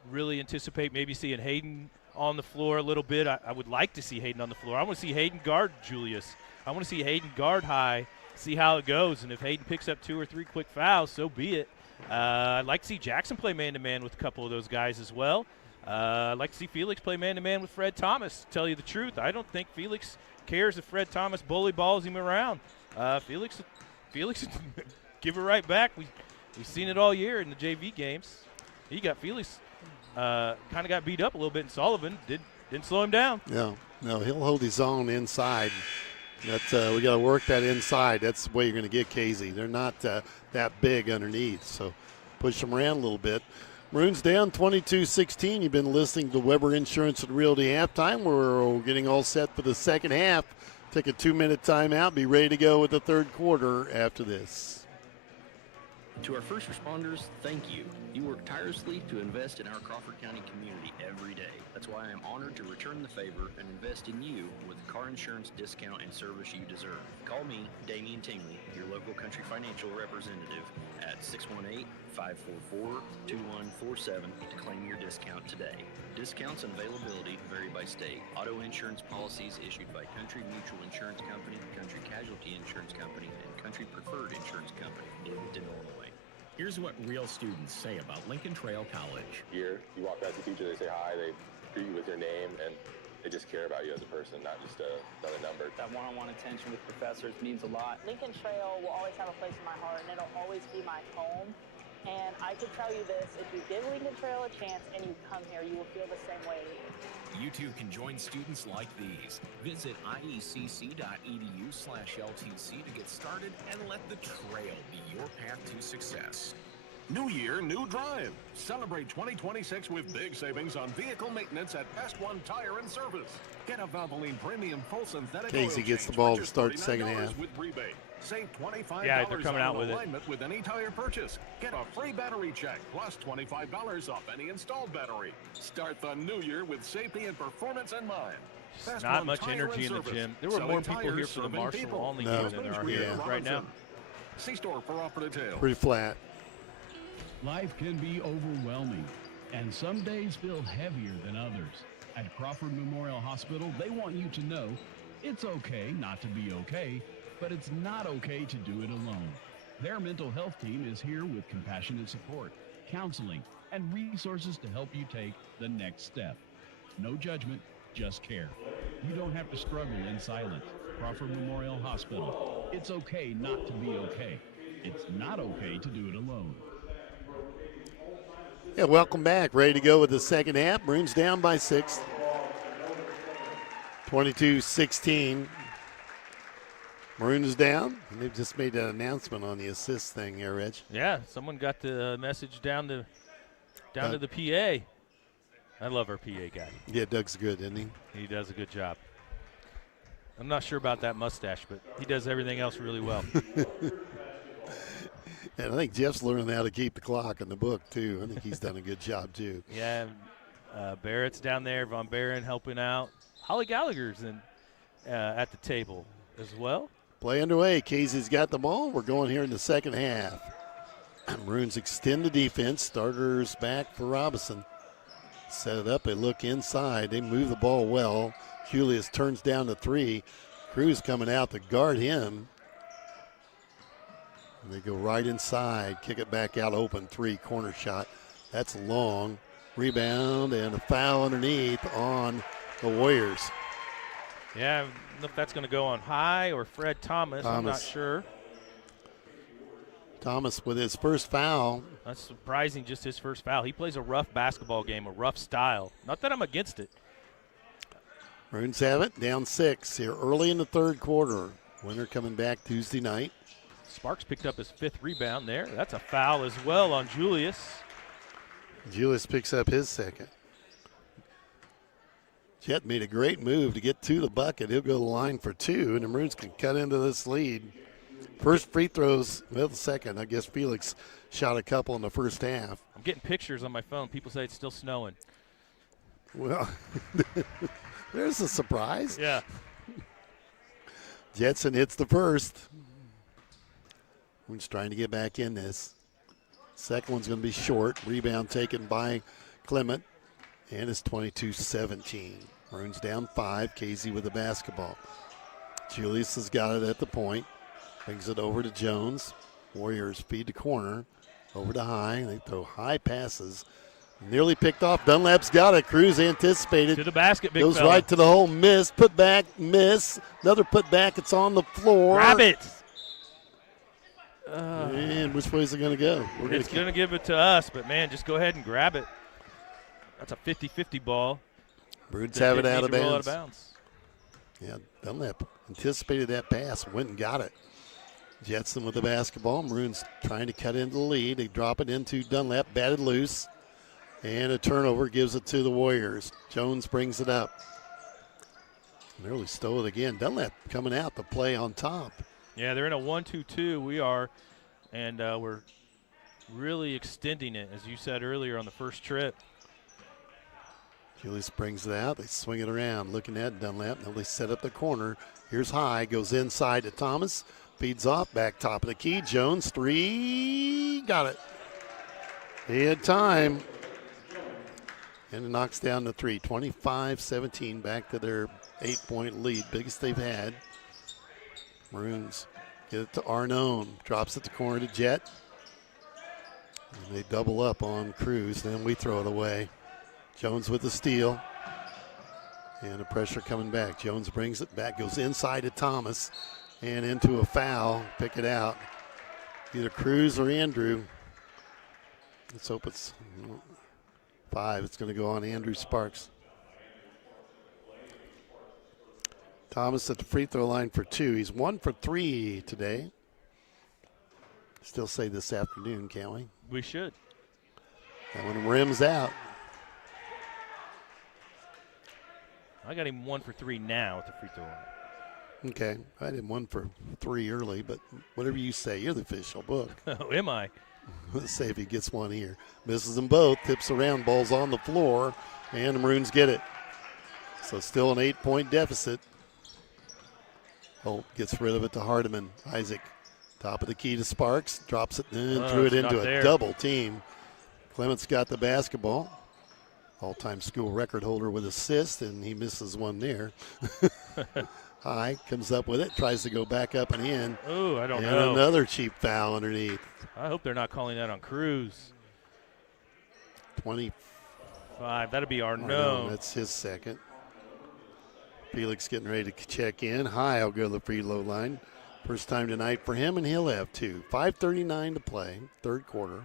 really anticipate maybe seeing Hayden on the floor a little bit. I would like to see Hayden on the floor. I want to see Hayden guard Julius. I want to see Hayden guard high, see how it goes. And if Hayden picks up 2 or 3 quick fouls, so be it. I'd like to see Jackson play man-to-man with a couple of those guys as well. I'd like to see Felix play man-to-man with Fred Thomas. To tell you the truth, I don't think Felix cares if Fred Thomas bully balls him around. Felix, give it right back. We've seen it all year in the JV games. He got Felix kind of got beat up a little bit, and Sullivan didn't slow him down. No, he'll hold his own inside. That we got to work that inside. That's the way you're going to get Casey. They're not that big underneath, so push them around a little bit. Maroons down 22-16. You've been listening to Weber Insurance and Realty halftime. We're getting all set for the second half. Take a 2-minute timeout. Be ready to go with the third quarter after this. To our first responders, thank you. You work tirelessly to invest in our Crawford County community every day. That's why I am honored to return the favor and invest in you with the car insurance discount and service you deserve. Call me, Damian Tingley, your local Country Financial representative at 618-544-2147 to claim your discount today. Discounts and availability vary by state. Auto insurance policies issued by Country Mutual Insurance Company, Country Casualty Insurance Company, and Country Preferred Insurance Company, Bloomington, Illinois. Here's what real students say about Lincoln Trail College. Here, you walk past the teacher, they say hi, they greet you with your name, and they just care about you as a person, not just another number. That one-on-one attention with professors means a lot. Lincoln Trail will always have a place in my heart, and it'll always be my home. And I can tell you this, if you give Lincoln Trail a chance and you come here, you will feel the same way. You too can join students like these. Visit iecc.edu/LTC to get started and let the trail be your path to success. New year, new drive. Celebrate 2026 with big savings on vehicle maintenance at Best One Tire and Service. Get a Valvoline Premium Full Synthetic Casey oil gets the change ball for to just start the second $39 half. with rebate. Save $25 Yeah, they're coming out on with it. alignment with any tire purchase. Get a free battery check plus $25 off any installed battery. Start the new year with safety and performance in mind. Best Not One much Tire energy and in the Service. gym. There were Selling more people tires, here for the serving Marshall people. only No. game than there are here right now. See store for offer details. Pretty flat. Life can be overwhelming, and some days feel heavier than others. At Crawford Memorial Hospital, they want you to know it's okay not to be okay, but it's not okay to do it alone. Their mental health team is here with compassionate support, counseling, and resources to help you take the next step. No judgment, just care. You don't have to struggle in silence. Crawford Memorial Hospital. It's okay not to be okay. It's not okay to do it alone. Yeah, welcome back. Ready to go with the second half. Maroons down by 6. 22-16. Maroons down. And they've just made an announcement on the assist thing here, Reg. Yeah, someone got the message down to the PA. I love our PA guy. Yeah, Doug's good, isn't he? He does a good job. I'm not sure about that mustache, but he does everything else really well. And I think Jeff's learning how to keep the clock in the book, too. I think he's done a good job, too. Yeah, Barrett's down there, Von Barron helping out. Holly Gallagher's at the table as well. Play underway. Casey's got the ball. We're going here in the second half. Maroons extend the defense. Starters back for Robinson. Set it up. They look inside. They move the ball well. Julius turns down to 3. Cruz coming out to guard him. And they go right inside. Kick it back out open. 3. Corner shot. That's long. Rebound and a foul underneath on the Warriors. Yeah, I don't know if that's going to go on High or Fred Thomas. I'm not sure. Thomas with his first foul. That's surprising, just his first foul. He plays a rough basketball game, a rough style. Not that I'm against it. Maroons have it, down 6 here early in the third quarter. Winner coming back Tuesday night. Sparks picked up his 5th rebound there. That's a foul as well on Julius. Julius picks up his 2nd. Jet made a great move to get to the bucket. He'll go to the line for 2, and the Maroons can cut into this lead. First free throws, well, the second. I guess Felix shot a couple in the first half. I'm getting pictures on my phone. People say it's still snowing. Well, there's a surprise. Yeah. Jetson hits the first. Maroons trying to get back in this. Second one's going to be short. Rebound taken by Clement. And it's 22-17. Maroons down 5. Casey with the basketball. Julius has got it at the point. Brings it over to Jones. Warriors feed the corner. Over to High. They throw high passes. Nearly picked off. Dunlap's got it. Cruz anticipated. To the basket, big Goes fella. right to the hole. Miss. Put back. Miss. Another put back. It's on the floor. Grab it. And which way is it going to go? It's going to give it to us, but, man, just go ahead and grab it. That's a 50-50 ball. Maroons have it out of Roll bounds. out of bounds. Yeah, Dunlap anticipated that pass, went and got it. Jetson with the basketball. Maroons trying to cut into the lead. They drop it into Dunlap, batted loose. And a turnover gives it to the Warriors. Jones brings it up. Nearly stole it again. Dunlap coming out to play on top. Yeah, they're in a 1-2-2. We are, and we're really extending it, as you said earlier on the first trip. Julius brings it out. They swing it around, looking at Dunlap. Now they set up the corner. Here's High, goes inside to Thomas. Feeds off, back top of the key. Jones, 3, got it. He had time. And it knocks down the 3. 25-17, back to their 8-point lead, biggest they've had. Maroons get it to Arnone. Drops it to corner to Jet. And they double up on Cruz. Then we throw it away. Jones with the steal. And the pressure coming back. Jones brings it back, goes inside to Thomas. And into a foul. Pick it out. Either Cruz or Andrew. Let's hope it's 5. It's going to go on Andrew Sparks. Thomas at the free throw line for 2. He's 1 for 3 today. Still say this afternoon, can't we? We should. That one rims out. I got him 1 for 3 now at the free throw line. Okay, I had him 1 for 3 early, but whatever you say, you're the official book. Oh, am I? Let's see if he gets one here. Misses them both, tips around, ball's on the floor, and the Maroons get it. So still an 8-point deficit. Holt gets rid of it to Hardiman. Isaac Top of the key to Sparks. Drops it and Oh, threw it it's into not a there. double team. Clement's got the basketball. All-time school record holder with assists, and he misses one there. High comes up with it, tries to go back up and in. Oh, I don't and know. Another cheap foul underneath. I hope they're not calling that on Cruz. 25. That'd be Arnone. Arnone, that's his second. Felix getting ready to check in. High will go to the free throw line. First time tonight for him, and he'll have two. 5:39 to play, third quarter.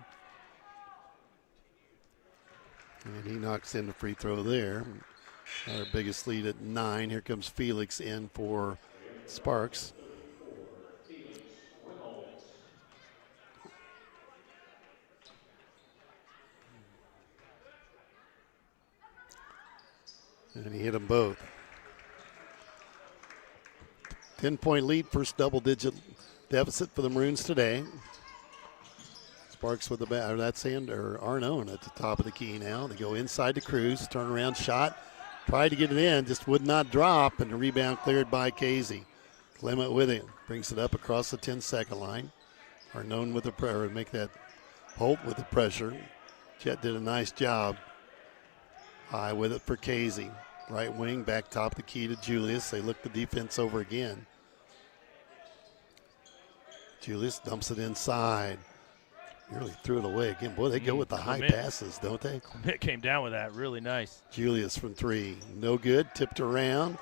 And he knocks in the free throw there. Our biggest lead at 9. Here comes Felix in for Sparks. And he hit them both. 10-point lead, first double-digit deficit for the Maroons today. Sparks with the bat, or that's Arnone at the top of the key now. They go inside to Cruz, turnaround shot. Tried to get it in, just would not drop, and the rebound cleared by Casey. Clement with it, brings it up across the 10-second line. Arnone with the pressure, make that Holt with the pressure. Jet did a nice job. High with it for Casey. Right wing, back top of the key to Julius. They look the defense over again. Julius dumps it inside. Nearly threw it away again. Boy, they go with the high passes, don't they? Clement came down with that. Really nice. Julius from 3. No good. Tipped around.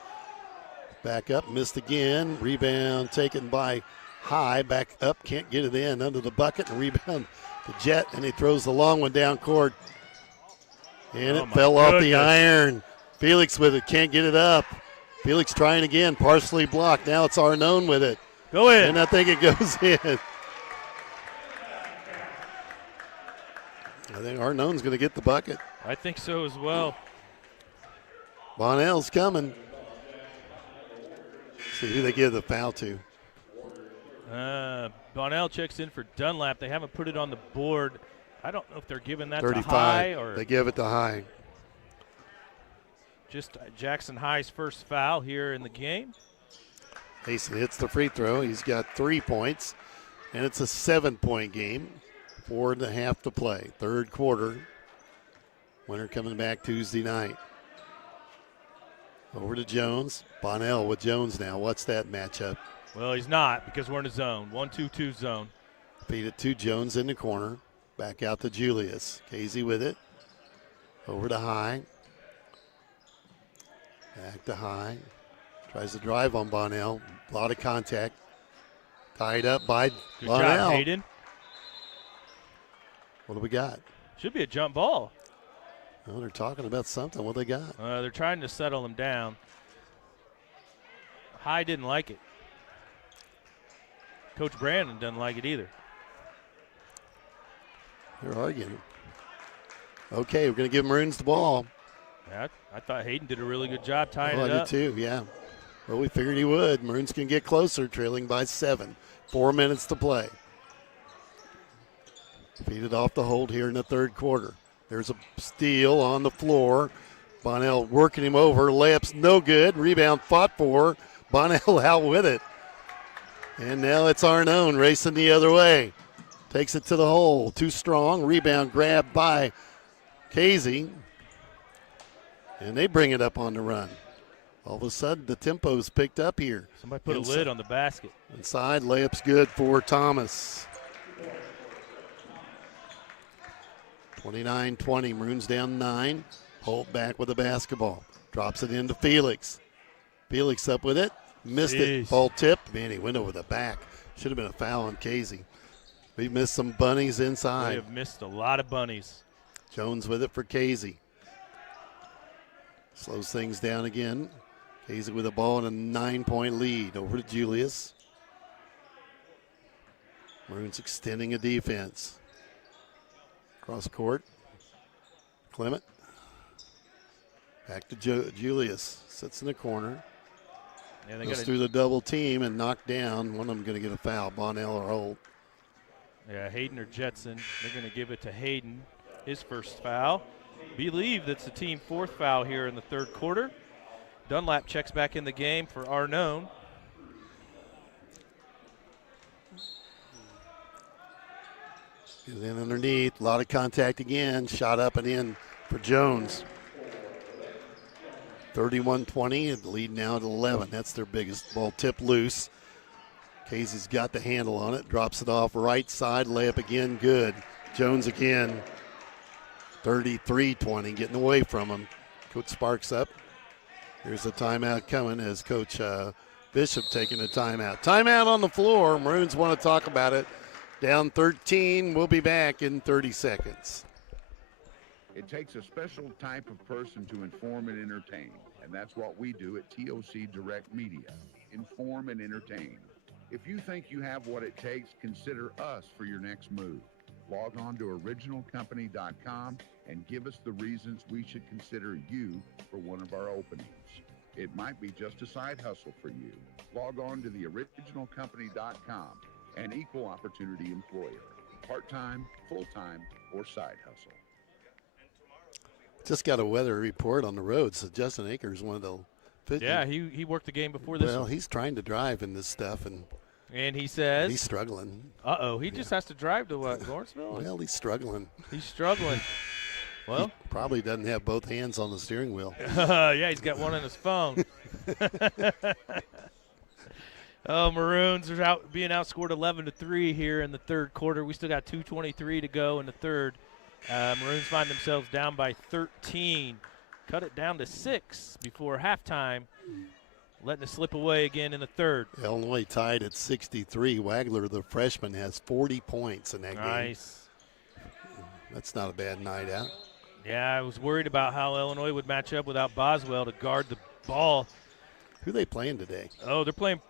Back up. Missed again. Rebound taken by High. Back up. Can't get it in. Under the bucket. And rebound to Jet. And he throws the long one down court. And it fell off the iron. Felix with it. Can't get it up. Felix trying again. Partially blocked. Now it's Arnone with it. Go in. And I think it goes in. I think Arnone's going to get the bucket. I think so as well. Bonnell's coming. See who they give the foul to. Bonnell checks in for Dunlap. They haven't put it on the board. I don't know if they're giving that 35. to High or they give it to High. Just Jackson High's first foul here in the game. Mason hits the free throw. He's got 3 points, and it's a 7-point game. 4.5 to play. Third quarter. Winner coming back Tuesday night. Over to Jones. Bonnell with Jones now. What's that matchup? Well, he's not because we're in a zone. 1-2-2 zone. Feed it to Jones in the corner. Back out to Julius. Casey with it. Over to High. Back to High. Tries to drive on Bonnell. A lot of contact. Tied up by Good Bonnell. job, Hayden. What do we got? Should be a jump ball. Oh, they're talking about something. What they got? They're trying to settle him down. High didn't like it. Coach Brandon doesn't like it either. They're arguing. Okay, we're going to give Maroons the ball. Yeah, I thought Hayden did a really good job tying I it up. did too, yeah. Well, we figured he would. Maroons can get closer, trailing by 7. 4 minutes to play. Feed it off the hold here in the third quarter. There's a steal on the floor. Bonnell working him over. Layup's no good. Rebound fought for. Bonnell out with it. And now it's Arnone racing the other way. Takes it to the hole. Too strong. Rebound grabbed by Casey. And they bring it up on the run. All of a sudden, the tempo's picked up here. Somebody put a lid on the basket. Inside, layup's good for Thomas. 29-20, Maroons down 9. Holt back with the basketball. Drops it into Felix. Felix up with it. Missed it. Ball tip. Man, he went over the back. Should have been a foul on Casey. We missed some bunnies inside. We have missed a lot of bunnies. Jones with it for Casey. Slows things down again. Casey with the ball and a 9-point lead. Over to Julius. Maroons extending a defense. Cross court. Clement. Back to Julius. Sits in the corner. Yeah, they goes through the double team and knocked down. One of them going to get a foul. Bonnell or Holt. Yeah, Hayden or Jetson. They're going to give it to Hayden. His first foul. Believe that's the team 4th foul here in the third quarter. Dunlap checks back in the game for Arnone. Get in underneath. A lot of contact again. Shot up and in for Jones. 31-20. The lead now at 11. That's their biggest. Ball tipped loose. Casey's got the handle on it. Drops it off right side. Layup again. Good. Jones again. 33-20. Getting away from him. Coach Sparks up. Here's a timeout coming as Coach Bishop taking a timeout. Timeout on the floor. Maroons want to talk about it. Down 13. We'll be back in 30 seconds. It takes a special type of person to inform and entertain, and that's what we do at TOC Direct Media. Inform and entertain. If you think you have what it takes, consider us for your next move. Log on to originalcompany.com and give us the reasons we should consider you for one of our openings. It might be just a side hustle for you. Log on to theoriginalcompany.com, an equal opportunity employer. Part-time, full-time, or side hustle. Just got a weather report on the road, so Justin Akers one of the. Yeah, he worked the game before this. Well, he's trying to drive in this stuff, and he says he's struggling. He just has to drive to what, Lawrenceville? Well, he's struggling. He's struggling. Well, he probably doesn't have both hands on the steering wheel. Yeah, he's got one on his phone. Maroons are being outscored 11-3 here in the third quarter. We still got 2:23 to go in the third. Maroons find themselves down by 13. Cut it down to 6 before halftime. Letting it slip away again in the third. Illinois tied at 63. Wagler, the freshman, has 40 points in that game. Nice. That's not a bad night out. Yeah, I was worried about how Illinois would match up without Boswell to guard the ball. Who are they playing today? Oh, they're playing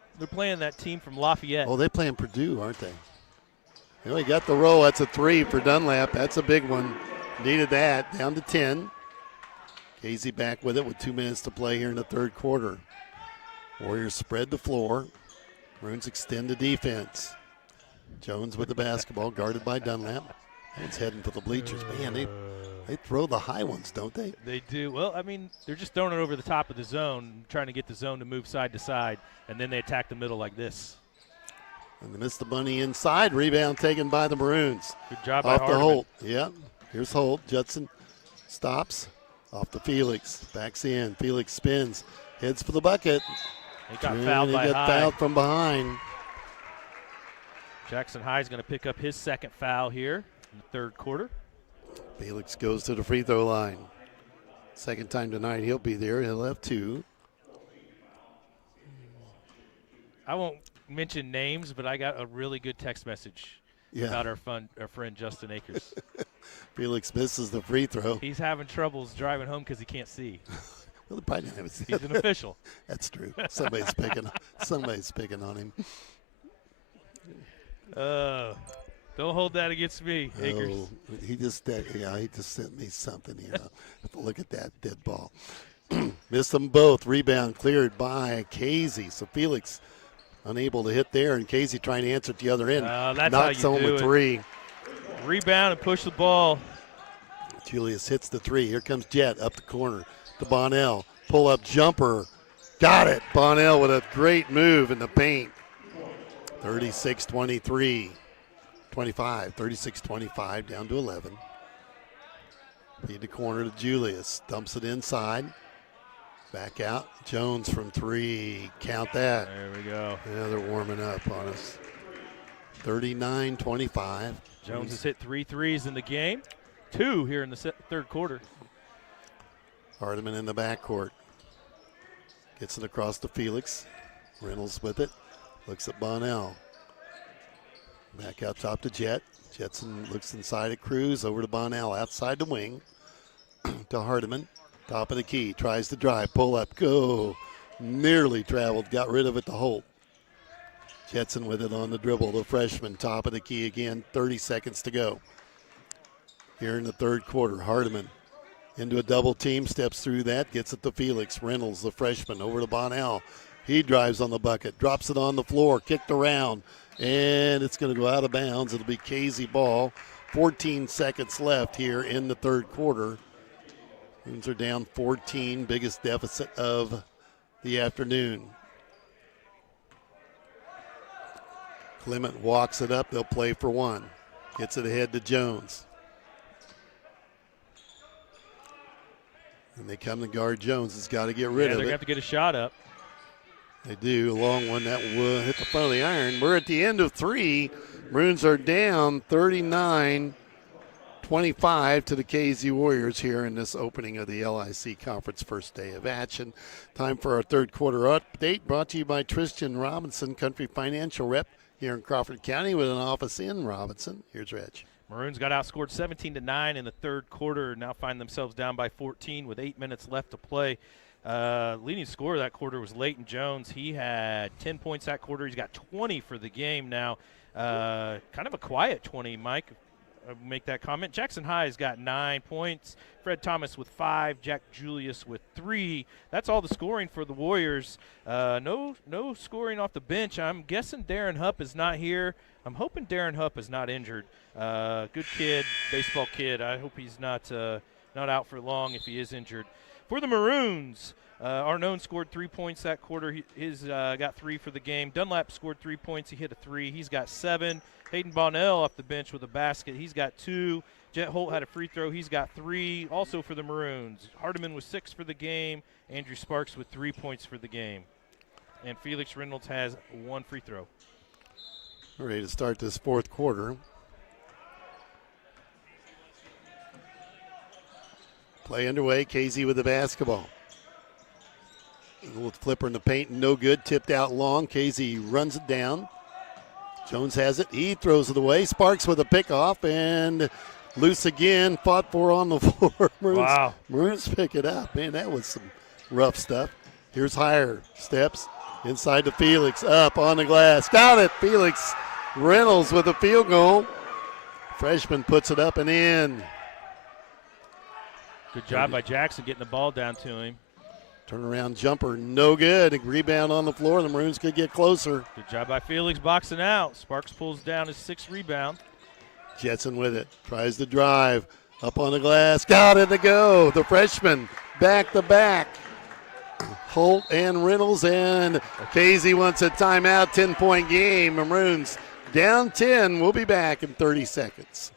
that team from Lafayette. Oh, they're playing Purdue, aren't they? Well, he got the roll. That's a 3 for Dunlap. That's a big one. Needed that. Down to 10. Casey back with it with 2 minutes to play here in the third quarter. Warriors spread the floor. Maroons extend the defense. Jones with the basketball, guarded by Dunlap. One's heading for the bleachers. Man, they throw the high ones, don't they? They do. Well, I mean, they're just throwing it over the top of the zone, trying to get the zone to move side to side, and then they attack the middle like this. And they miss the bunny inside. Rebound taken by the Maroons. Good job by Off to Hardeman. Holt. Yep. Here's Holt. Judson stops. Off to Felix. Backs in. Felix spins. Heads for the bucket. He got fouled by High. Fouled from behind. Jackson High is going to pick up his second foul here in the third quarter. Felix goes to the free throw line. Second time tonight he'll be there. He'll have 2. I won't mention names, but I got a really good text message about our friend Justin Akers. Felix misses the free throw. He's having troubles driving home because he can't see. Well, they probably don't He's an official. That's true. Somebody's picking on him. Don't hold that against me, Akers. Oh, he just sent me something here. Look at that dead ball. Missed them both. Rebound cleared by Casey. So Felix unable to hit there, and Casey trying to answer at the other end. That's knocks how you home do a it. 3. Rebound and push the ball. Julius hits the 3. Here comes Jet up the corner to Bonnell. Pull up jumper. Got it. Bonnell with a great move in the paint. 36-23. 36-25, down to 11. Feed the corner to Julius. Dumps it inside. Back out. Jones from 3. Count that. There we go. Yeah, they're warming up on us. 39-25. Jones has hit 3 threes in the game. 2 here in the third quarter. Hardeman in the backcourt. Gets it across to Felix. Reynolds with it. Looks at Bonnell. Back out top to Jet. Jetson looks inside at Cruz. Over to Bonnell. Outside the wing. To Hardeman. Top of the key. Tries to drive. Pull up. Go. Nearly traveled. Got rid of it to Holt. Jetson with it on the dribble. The freshman. Top of the key again. 30 seconds to go. Here in the third quarter. Hardeman into a double team. Steps through that. Gets it to Felix. Reynolds, the freshman. Over to Bonnell. He drives on the bucket. Drops it on the floor. Kicked around. And it's going to go out of bounds. It'll be Casey ball. 14 seconds left here in the third quarter. Maroons are down 14, biggest deficit of the afternoon. Clement walks it up. They'll play for 1. Gets it ahead to Jones. And they come to guard Jones. Has got to get rid of it. They're going to have to get a shot up. They do. A long one that will hit the front of the iron. We're at the end of 3. Maroons are down 39-25 to the KZ Warriors here in this opening of the LIC Conference first day of action. Time for our third quarter update, brought to you by Tristan Robinson, Country Financial Rep here in Crawford County with an office in Robinson. Here's Reg. Maroons got outscored 17-9 in the third quarter, now find themselves down by 14 with 8 minutes left to play. Leading scorer that quarter was Leighton Jones. He had 10 points that quarter. He's got 20 for the game now. Kind of a quiet 20, Mike. I'll make that comment. Jackson High has got 9 points. Fred Thomas with 5. Jack Julius with 3. That's all the scoring for the Warriors. No scoring off the bench. I'm guessing Darren Hupp is not here. I'm hoping Darren Hupp is not injured. Good kid, baseball kid. I hope he's not out for long if he is injured. For the Maroons, Arnone scored 3 points that quarter. He's got 3 for the game. Dunlap scored 3 points. He hit a 3. He's got 7. Hayden Bonnell off the bench with a basket. He's got 2. Jet Holt had a free throw. He's got 3 also for the Maroons. Hardiman with 6 for the game. Andrew Sparks with 3 points for the game. And Felix Reynolds has 1 free throw. Ready to start this fourth quarter. Play underway. KZ with the basketball. A little flipper in the paint, no good. Tipped out long. KZ runs it down. Jones has it. He throws it away. Sparks with a pickoff and loose again. Fought for on the floor. Maroons pick it up. Man, that was some rough stuff. Here's Higher. Steps inside to Felix. Up on the glass. Got it. Felix Reynolds with a field goal. Freshman puts it up and in. Good job by Jackson getting the ball down to him. Turnaround jumper, no good. A rebound on the floor. The Maroons could get closer. Good job by Felix boxing out. Sparks pulls down his 6th rebound. Jetson with it. Tries to drive. Up on the glass. Got it to go. The freshman back to back. Holt and Reynolds, and Casey wants a timeout. 10-point game. Maroons down 10. We'll be back in 30 seconds.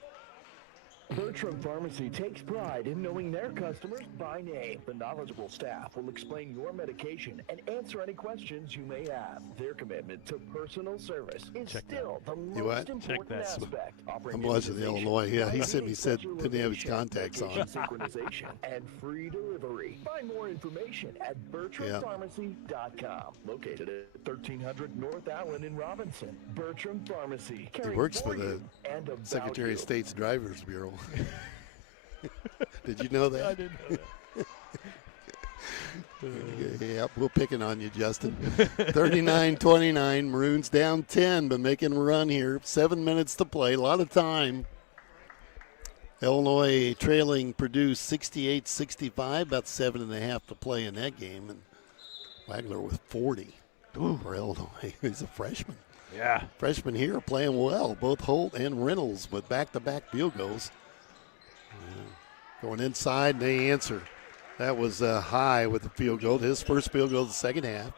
Bertram Pharmacy takes pride in knowing their customers by name. The knowledgeable staff will explain your medication and answer any questions you may have. Their commitment to personal service is still the most important aspect. I'm watching the Illinois. Yeah, he said didn't have his contacts on. Synchronization and free delivery. Find more information at BertramPharmacy.com. Located at 1300 North Allen in Robinson. Bertram Pharmacy. He works for the Secretary of State's Drivers Bureau. Did you know that? I didn't know that. Yeah, we're picking on you, Justin. 39-29, Maroons down 10, but making a run here. 7 minutes to play, a lot of time. Illinois trailing Purdue 68-65, about 7.5 to play in that game. And Wagler with 40 for Illinois. He's a freshman. Yeah. Freshmen here playing well, both Holt and Reynolds with back-to-back field goals. Going inside, and they answer. That was High with the field goal. His first field goal of the second half.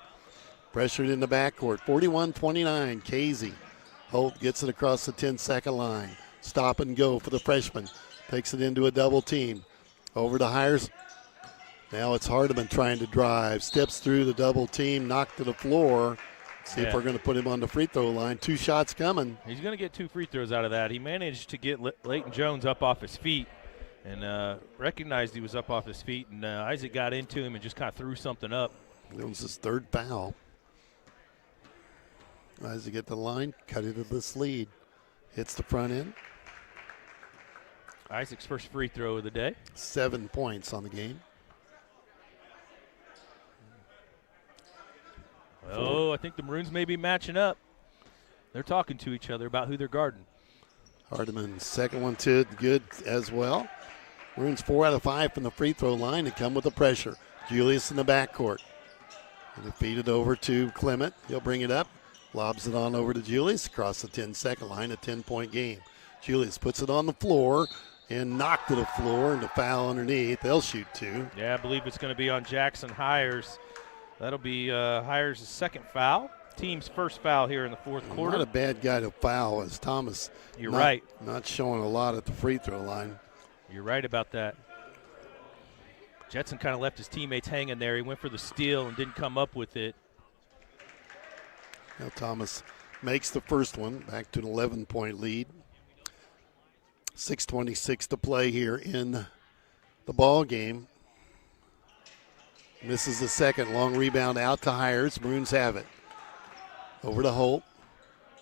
Pressured in the backcourt. 41-29, Casey. Holt gets it across the 10-second line. Stop and go for the freshman. Takes it into a double team. Over to Hires. Now it's Hardiman trying to drive. Steps through the double team, knocked to the floor. See if we're going to put him on the free throw line. 2 shots coming. He's going to get 2 free throws out of that. He managed to get Leighton Jones up off his feet and recognized he was up off his feet, and Isaac got into him and just kind of threw something up. That was his 3rd foul. Isaac at the line, cut into this lead. Hits the front end. Isaac's first free throw of the day. 7 points on the game. Oh, I think the Maroons may be matching up. They're talking to each other about who they're guarding. Hardiman, second one to good as well. Maroons 4 out of 5 from the free throw line to come with the pressure. Julius in the backcourt. And they feed it over to Clement. He'll bring it up. Lobs it on over to Julius across the 10-second line, a 10-point game. Julius puts it on the floor and knocked to the floor, and the foul underneath. They'll shoot 2. Yeah, I believe it's going to be on Jackson Hires. That'll be Hires' 2nd foul. team's first foul here in the fourth quarter. Not a bad guy to foul as Thomas. You're right. Not showing a lot at the free throw line. You're right about that. Jetson kind of left his teammates hanging there. He went for the steal and didn't come up with it. Now Thomas makes the first one, back to an 11-point lead. 6:26 to play here in the ball game. Misses the second. Long rebound out to Hires. Maroons have it. Over to Holt.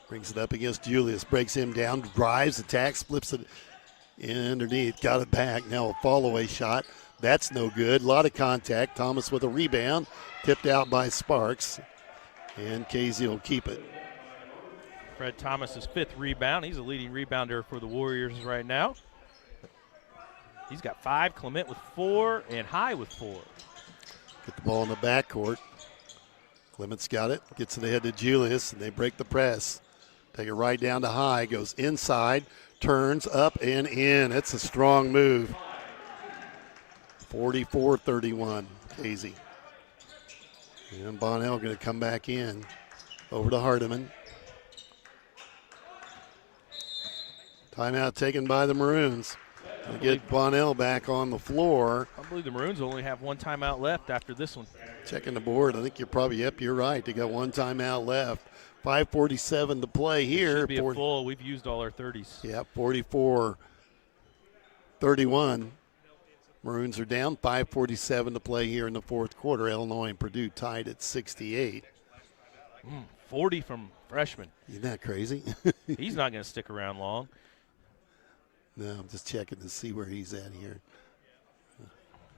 Brings it up against Julius. Breaks him down. Drives, attacks, flips it underneath. Got it back. Now a fall-away shot. That's no good. A lot of contact. Thomas with a rebound. Tipped out by Sparks. And Casey will keep it. Fred Thomas's 5th rebound. He's a leading rebounder for the Warriors right now. He's got 5. Clement with 4 and High with 4. Get the ball in the backcourt. Clement's got it. Gets it ahead to Julius, and they break the press. Take it right down to High. Goes inside. Turns up and in. It's a strong move. 44-31, Casey. And Bonnell going to come back in. Over to Hardiman. Timeout taken by the Maroons. We'll get Bonnell back on the floor. I believe the Maroons only have 1 timeout left after this one. Checking the board. I think you're probably, yep, you're right. They got 1 timeout left. 5:47 to play here. Should be a full. We've used all our 30s. Yeah, 44-31. Maroons are down. 5:47 to play here in the fourth quarter. Illinois and Purdue tied at 68. 40 from freshman. Isn't that crazy? He's not going to stick around long. No, I'm just checking to see where he's at here.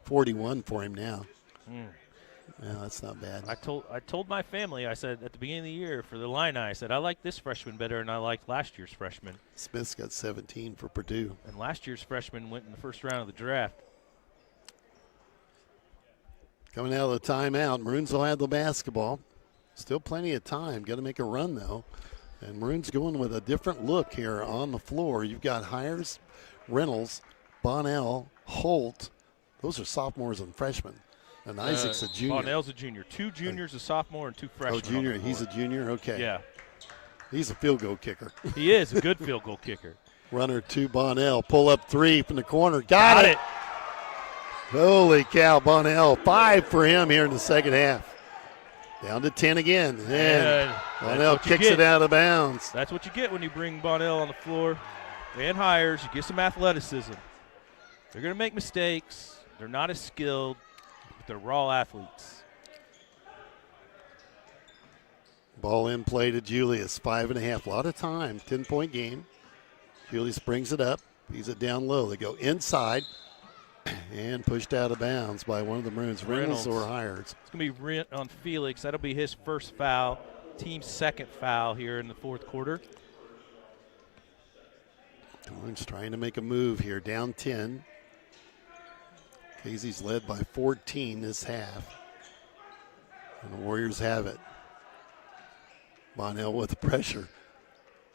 41 for him now. No, that's not bad. I told my family, I said at the beginning of the year for the Illini, I said I like this freshman better than I liked last year's freshman. Smith's got 17 for Purdue. And last year's freshman went in the first round of the draft. Coming out of the timeout, Maroons will have the basketball. Still plenty of time. Got to make a run, though. And Maroons going with a different look here on the floor. You've got Hires, Reynolds, Bonnell, Holt. Those are sophomores and freshmen. And Isaac's a junior. Bonnell's a junior. 2 juniors, a sophomore, and 2 freshmen. Oh, junior. He's a junior? Okay. Yeah. He's a field goal kicker. He is a good field goal kicker. Runner to Bonnell. Pull up 3 from the corner. Got it. Holy cow, Bonnell. 5 for him here in the second half. Down to 10 again. And Bonnell kicks it out of bounds. That's what you get when you bring Bonnell on the floor. And Hires, you get some athleticism. They're going to make mistakes. They're not as skilled, but they're raw athletes. Ball in play to Julius. 5.5. A lot of time. 10-point game. Julius brings it up. He's it down low. They go inside. And pushed out of bounds by one of the Maroons, Reynolds or Hires. It's going to be on Felix. That'll be his first foul, team's second foul here in the fourth quarter. Maroons trying to make a move here, down 10. Casey's led by 14 this half. And the Warriors have it. Bonnell with the pressure.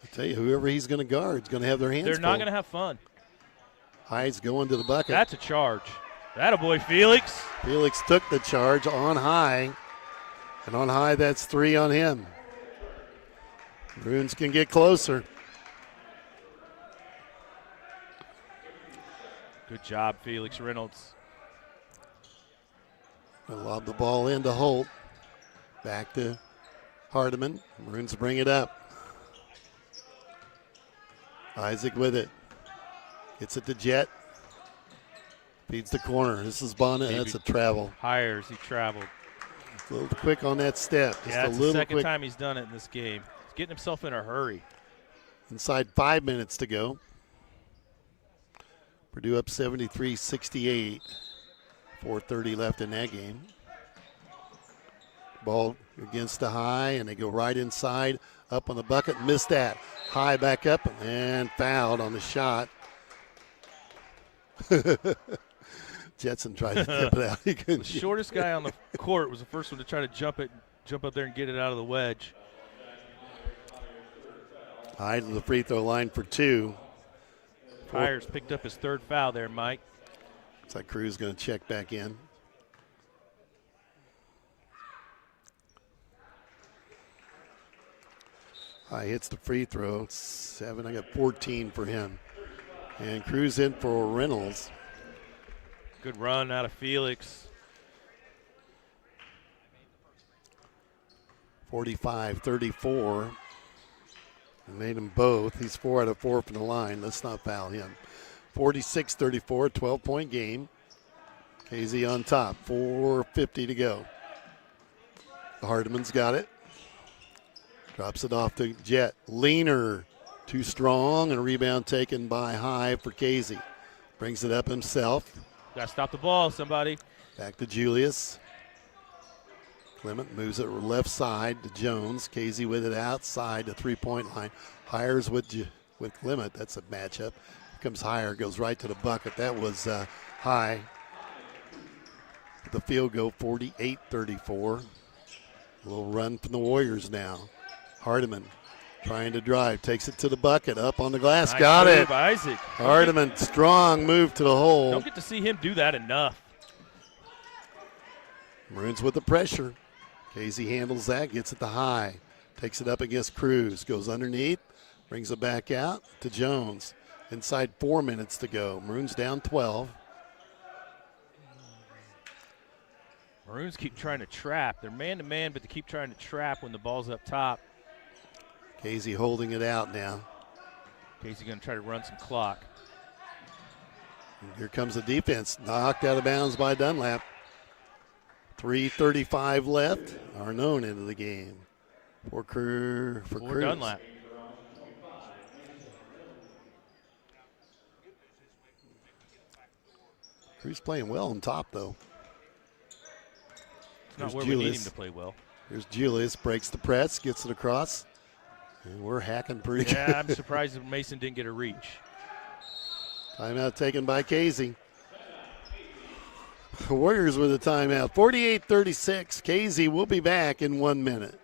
I tell you, whoever he's going to guard is going to have their hands full. They're not going to have fun. High's going to the bucket. That's a charge. Attaboy, Felix. Felix took the charge on High. And on High, that's 3 on him. Maroons can get closer. Good job, Felix Reynolds. They'll lob the ball into Holt. Back to Hardiman. Maroons bring it up. Isaac with it. Gets it to Jet. Feeds the corner. This is Bonnell. That's a travel. Hires. He traveled. A little quick on that step. Yeah, it's the second time he's done it in this game. He's getting himself in a hurry. Inside 5 minutes to go. Purdue up 73-68. 4:30 left in that game. Ball against the High, and they go right inside. Up on the bucket. Missed that. High back up and fouled on the shot. Jetson tried to tip it out. He couldn't. The shortest guy on the court was the first one to try to jump up there and get it out of the wedge. High to the free throw line for 2. Hires picked up his 3rd foul there, Mike. Looks like Cruz going to check back in. High hits the free throw. 7. I got 14 for him. And Cruz in for Reynolds. Good run out of Felix. 45-34. Made them both. He's 4 out of 4 from the line. Let's not foul him. 46-34, 12-point game. Casey on top. 4:50 to go. Hardeman's got it. Drops it off to Jet. Leaner. Too strong, and a rebound taken by High for Casey. Brings it up himself. Got to stop the ball, somebody. Back to Julius. Clement moves it left side to Jones. Casey with it outside the three-point line. Hires with Clement. That's a matchup. Here comes Hire, goes right to the bucket. That was High. The field goal, 48-34. A little run from the Warriors now. Hardeman trying to drive, takes it to the bucket, up on the glass, Nice got move, it. Isaac. Hardeman, strong move to the hole. Don't get to see him do that enough. Maroons with the pressure. Casey handles that, gets it to High, takes it up against Cruz, goes underneath, brings it back out to Jones. Inside 4 minutes to go. Maroons down 12. Maroons keep trying to trap. They're man-to-man, but they keep trying to trap when the ball's up top. Casey holding it out now. Casey going to try to run some clock. And here comes the defense, knocked out of bounds by Dunlap. 3:35 left. Arnone into the game for Cruz. Dunlap. Cruz playing well on top, though. It's not where we need him to play well. Here's Julius, breaks the press, gets it across. And we're hacking pretty good. Yeah, I'm surprised that Mason didn't get a reach. Timeout taken by Casey. Warriors with a timeout. 48-36. Casey will be back in 1 minute.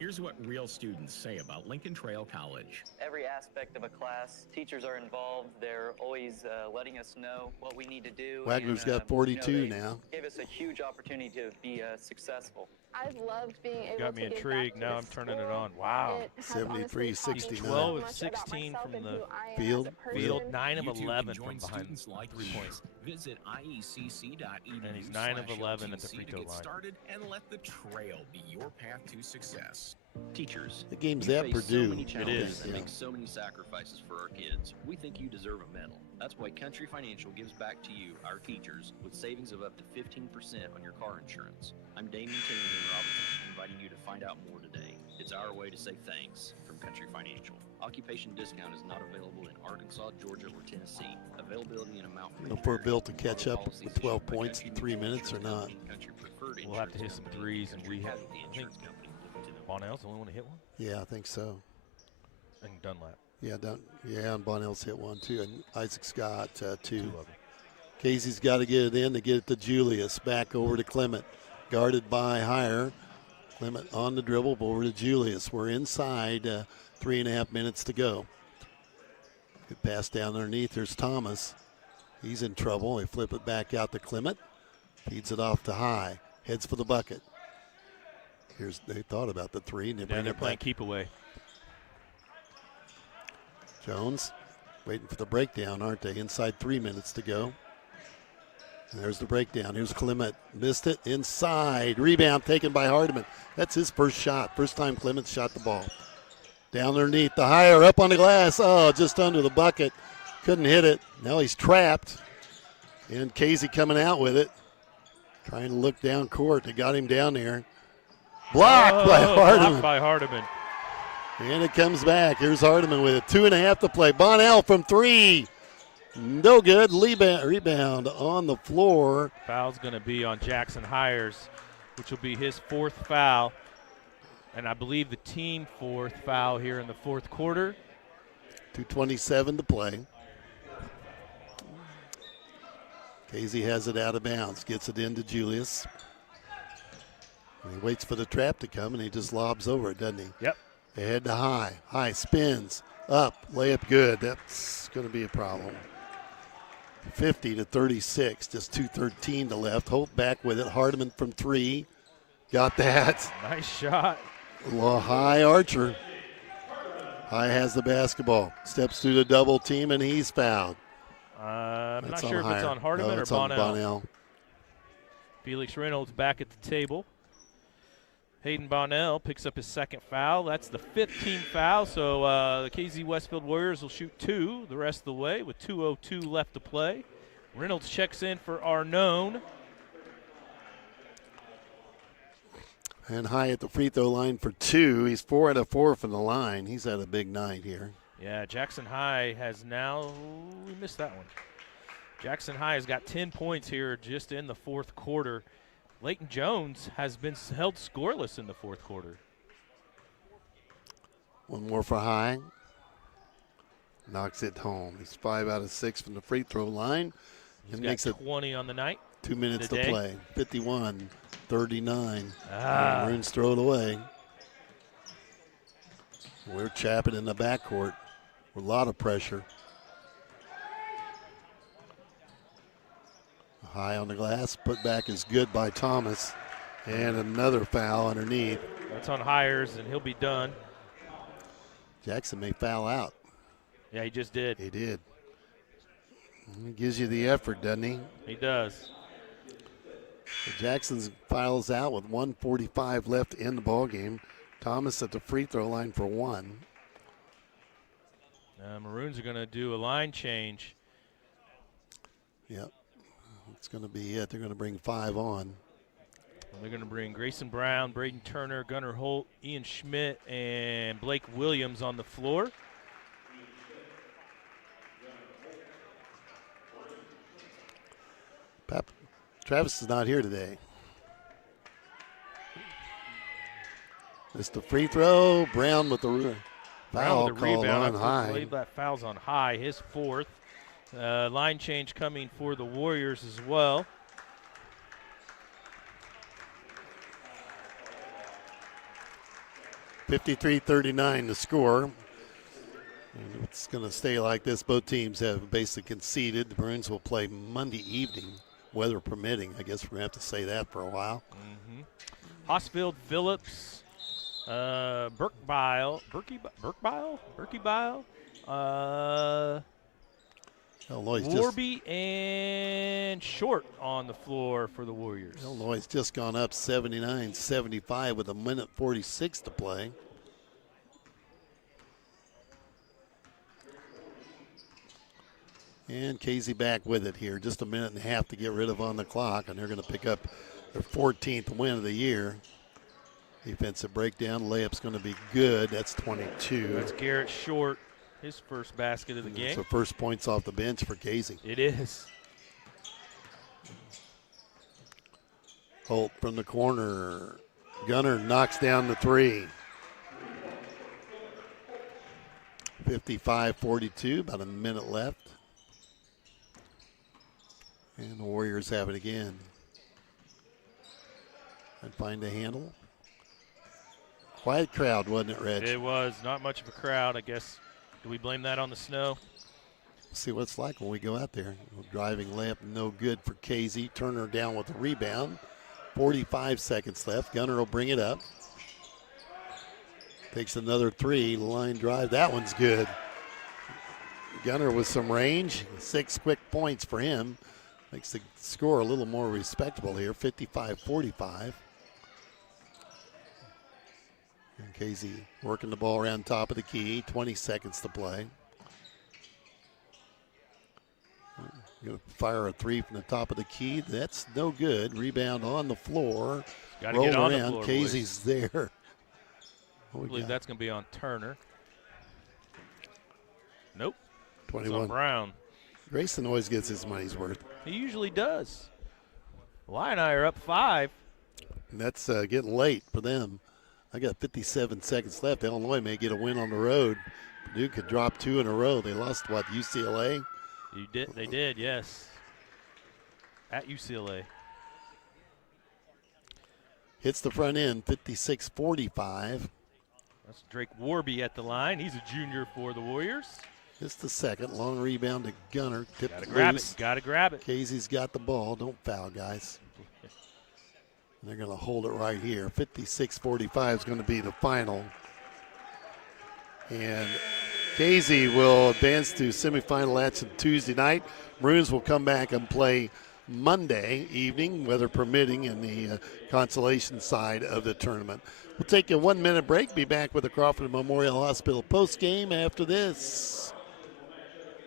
Here's what real students say about Lincoln Trail College. Every aspect of a class, teachers are involved. They're always letting us know what we need to do. Wagner's and, got 42 they now. Gave us a huge opportunity to be successful. I've loved being able Got me to give intrigued. back to Now I'm the turning it school. on. Wow. It has honestly taught me 73-69. so 12 of much 16 about from myself the and who I am field. as a person. Field 9 of You too 11 can from join behind students like 3 points. Visit iecc.edu. And he's 9 of 11 at the free to throw get line. started and let the trail be your path to success. Teachers, The game's you at face Purdue. so many challenges is, and yeah. make so many sacrifices for our kids. We think you deserve a medal. That's why Country Financial gives back to you, our teachers, with savings of up to 15% on your car insurance. I'm Damien Taylor in Robinson, inviting you to find out more today. It's our way to say thanks from Country Financial. Occupation discount is not available in Arkansas, Georgia, or Tennessee. Availability and amount may For vary. Bill to catch Other up policies with 12 issued by points in Country 3 Mutual minutes or Insurance not. Company, Country Preferred We'll have to hit Insurance some Company, threes, and Country we have. Casualty I think Insurance Company. Listen to them. Bonnell's the only one to hit one, Yeah, I think so. and Dunlap. Yeah, and Bonnell's hit one too, and Isaac's got 2. 2 of them. Casey's got to get it in to get it to Julius. Back over to Clement. Guarded by Hire. Clement on the dribble, over to Julius. We're inside 3.5 minutes to go. Good pass down underneath. There's Thomas. He's in trouble. They flip it back out to Clement. Feeds it off to High. Heads for the bucket. They thought about the 3 and they bring they're it playing back. keep away. Jones waiting for the breakdown, aren't they? Inside 3 minutes to go. And there's the breakdown. Here's Clement. Missed it. Inside. Rebound taken by Hardeman. That's his first shot. First time Clement shot the ball. Down underneath. The Higher up on the glass. Oh, just under the bucket. Couldn't hit it. Now he's trapped. And Casey coming out with it. Trying to look down court. They got him down there. Blocked by Hardeman. Blocked by Hardeman. And it comes back. Here's Hardeman with it. 2.5 to play. Bonnell from 3. No good. Rebound on the floor. Foul's going to be on Jackson Hires, which will be his 4th foul. And I believe the team 4th foul here in the 4th quarter. 2:27 to play. Casey has it out of bounds. Gets it into Julius. And he waits for the trap to come, and he just lobs over it, doesn't he? Yep. Ahead to High. High spins. Up. Layup good. That's going to be a problem. 50-36. Just 2:13 to left. Holt back with it. Hardeman from 3. Got that. Nice shot. High Archer. High has the basketball. Steps through the double team, and he's fouled. I'm not sure if it's on Hardiman or Bonnell. Felix Reynolds back at the table. Hayden Bonnell picks up his second foul. That's the 15th foul, so the Casey-Westfield Warriors will shoot 2 the rest of the way with 2:02 left to play. Reynolds checks in for Arnone. And High at the free throw line for 2. He's 4 out of 4 from the line. He's had a big night here. Yeah, Jackson High has now, we missed that one. Jackson High has got 10 points here just in the fourth quarter. Leighton Jones has been held scoreless in the fourth quarter. One more for High. Knocks it home. He's 5 out of 6 from the free throw line. He's got 20 on the night. 2 minutes to play. 51-39. Maroons throw it away. We're chapping in the backcourt with a lot of pressure. High on the glass. Put back is good by Thomas. And another foul underneath. That's on Hires, and he'll be done. Jackson may foul out. Yeah, he just did. He did. He gives you the effort, doesn't he? He does. So Jackson fouls out with 1:45 left in the ball game. Thomas at the free throw line for 1. Maroons are going to do a line change. Yep. It's going to be it. They're going to bring 5 on. And they're going to bring Grayson Brown, Braden Turner, Gunnar Holt, Ian Schmidt, and Blake Williams on the floor. Travis is not here today. It's the free throw. Brown with the foul called on High. I believe that foul's on High, his 4th. Line change coming for the Warriors as well. (53-39) the score. And it's going to stay like this. Both teams have basically conceded. The Maroons will play Monday evening, weather permitting. I guess we're going to have to say that for a while. Hossfield, Phillips, Burkebile, Warby and Short on the floor for the Warriors. Illinois has just gone up 79-75 with 1:46 to play. And Casey back with it here. Just a minute and a half to get rid of on the clock, and they're going to pick up their 14th win of the year. Defensive breakdown. Layup's going to be good. That's 22. That's Garrett Short, his first basket of the game. So first points off the bench for Casey. It is. Holt from the corner. Gunner knocks down the 3. 55-42, about a minute left. And the Warriors have it again. And find a handle. Quiet crowd, wasn't it, Reg? It was. Not much of a crowd, I guess. Do we blame that on the snow? See what it's like when we go out there. Driving layup, no good for Casey. Turner down with the rebound. 45 seconds left. Gunner will bring it up. Takes another 3. Line drive. That one's good. Gunner with some range. 6 quick points for him. Makes the score a little more respectable here. 55-45. And Casey working the ball around top of the key. 20 seconds to play. Going to fire a 3 from the top of the key. That's no good. Rebound on the floor. Gotta get on around. the floor, Casey's boys. there. I believe that's going to be on Turner. Nope. 21. It's on Brown. Grayson always gets his money's worth. He usually does. Illini are up 5. And that's getting late for them. I got 57 seconds left. Illinois may get a win on the road. Purdue could drop 2 in a row. They lost, what, UCLA? They did, yes. At UCLA. Hits the front end, 56-45. That's Drake Warby at the line. He's a junior for the Warriors. It's the second. Long rebound to Gunner. Gotta grab it. Gotta grab it. Casey's got the ball. Don't foul, guys. And they're going to hold it right here. 56-45 is going to be the final. And Casey will advance to semifinal action Tuesday night. Maroons will come back and play Monday evening, weather permitting, in the consolation side of the tournament. We'll take a 1-minute break. Be back with the Crawford Memorial Hospital post game after this.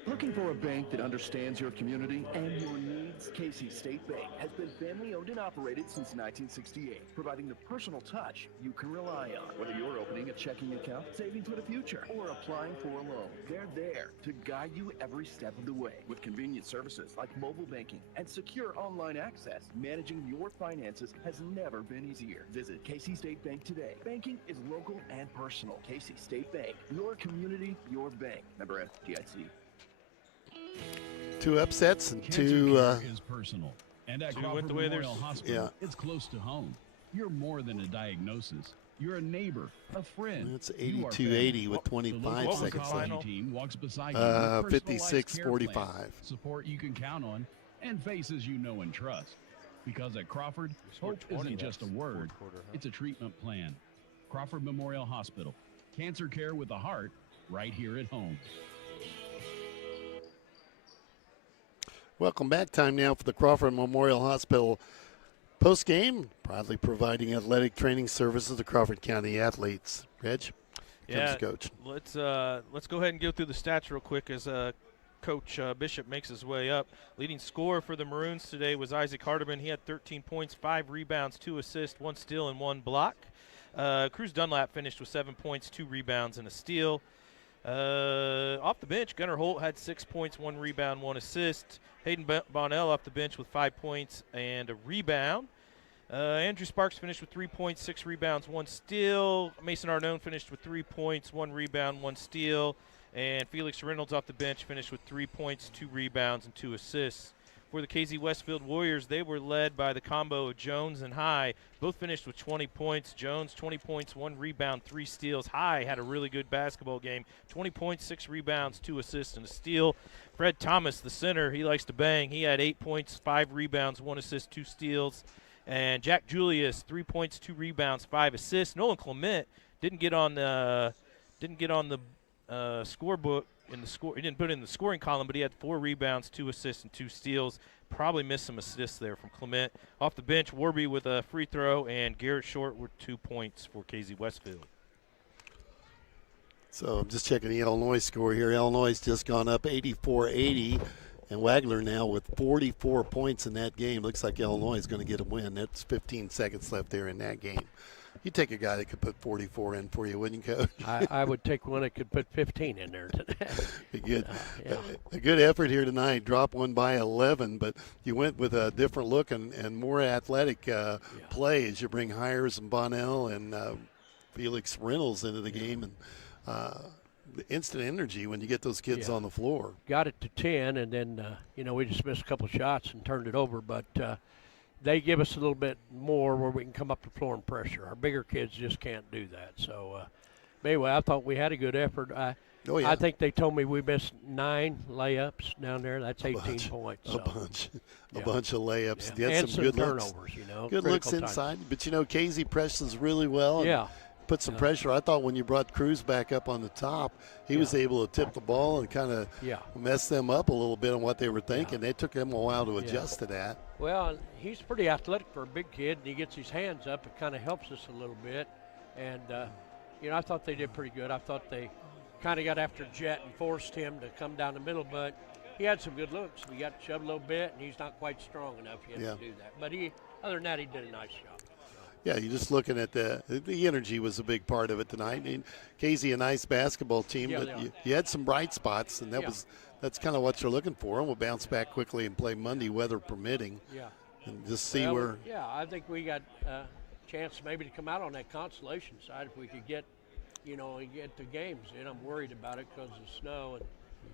Looking for a bank that understands your community and your needs? Casey State Bank has been family owned and operated since 1968, providing the personal touch you can rely on. Whether you're opening a checking account, saving for the future, or applying for a loan, they're there to guide you every step of the way. With convenient services like mobile banking and secure online access, managing your finances has never been easier. Visit Casey State Bank today. Banking is local and personal. Casey State Bank, your community, your bank. Member FDIC. 2 upsets and Cancer 2 care is personal. And at Two Crawford went the way Memorial theirs- Hospital, it's close to home. You're more than a diagnosis. You're a neighbor, a friend. That's You are 82-80 family. with 25 The local seconds oncology left. team walks beside you with personalized care 56-45. plans, support you can count on, and faces you know and trust. Because at Crawford, hope isn't just a word, it's a treatment plan. Crawford Memorial Hospital. Cancer care with a heart right here at home. Welcome back. Time now for the Crawford Memorial Hospital post game, proudly providing athletic training services to Crawford County athletes. Reg, Yeah, coach. let's go ahead and go through the stats real quick as Coach Bishop makes his way up. Leading scorer for the Maroons today was Isaac Hardeman. He had 13 points, 5 rebounds, 2 assists, 1 steal, and 1 block. Cruz Dunlap finished with 7 points, 2 rebounds, and a steal. Off the bench, Gunnar Holt had 6 points, 1 rebound, 1 assist. Hayden Bonnell off the bench with 5 points and a rebound. Andrew Sparks finished with 3 points, 6 rebounds, 1 steal. Mason Arnone finished with 3 points, 1 rebound, 1 steal. And Felix Reynolds off the bench finished with 3 points, 2 rebounds, and 2 assists. For the Casey-Westfield Warriors, they were led by the combo of Jones and High. Both finished with 20 points. Jones, 20 points, 1 rebound, 3 steals. High had a really good basketball game. 20 points, 6 rebounds, 2 assists, and a steal. Fred Thomas, the center, he likes to bang. He had 8 points, 5 rebounds, 1 assist, 2 steals. And Jack Julius, 3 points, 2 rebounds, 5 assists. Nolan Clement didn't get on the scorebook in the score. He didn't put it in the scoring column, but he had 4 rebounds, 2 assists, and 2 steals. Probably missed some assists there from Clement. Off the bench, Warby with a free throw, and Garrett Short with 2 points for Casey-Westfield. So I'm just checking the Illinois score here. Illinois has just gone up 84-80, and Wagler now with 44 points in that game. Looks like Illinois is going to get a win. That's 15 seconds left there in that game. You take a guy that could put 44 in for you, wouldn't you, Coach? I would take one that could put 15 in there today. Good. Yeah. A good effort here tonight. Drop one by 11, but you went with a different look and more athletic play as you bring Hires and Bonnell and Felix Reynolds into the game. And the instant energy when you get those kids on the floor. Got it to 10, and then, we just missed a couple shots and turned it over. But they give us a little bit more where we can come up the floor and pressure. Our bigger kids just can't do that. So, anyway, I thought we had a good effort. I think they told me we missed 9 layups down there. That's 18 points. A bunch of layups. Yeah. They had some good turnovers, looks. Good looks inside. But, Casey presses really well. Yeah. Put some pressure. I thought when you brought Cruz back up on the top, he was able to tip the ball and kind of mess them up a little bit on what they were thinking. It took them a while to adjust to that. Well, he's pretty athletic for a big kid, and he gets his hands up. It kind of helps us a little bit. And, I thought they did pretty good. I thought they kind of got after Jet and forced him to come down the middle, but he had some good looks. We got shoved a little bit, and he's not quite strong enough yet to do that. But other than that, he did a nice job. Yeah, you're just looking at the energy was a big part of it tonight. And Casey, a nice basketball team, but you had some bright spots, and that's kind of what you're looking for. And we'll bounce back quickly and play Monday, weather permitting. Yeah. And just see where. Yeah, I think we got a chance maybe to come out on that consolation side if we could get, get the games in. I'm worried about it because of snow. And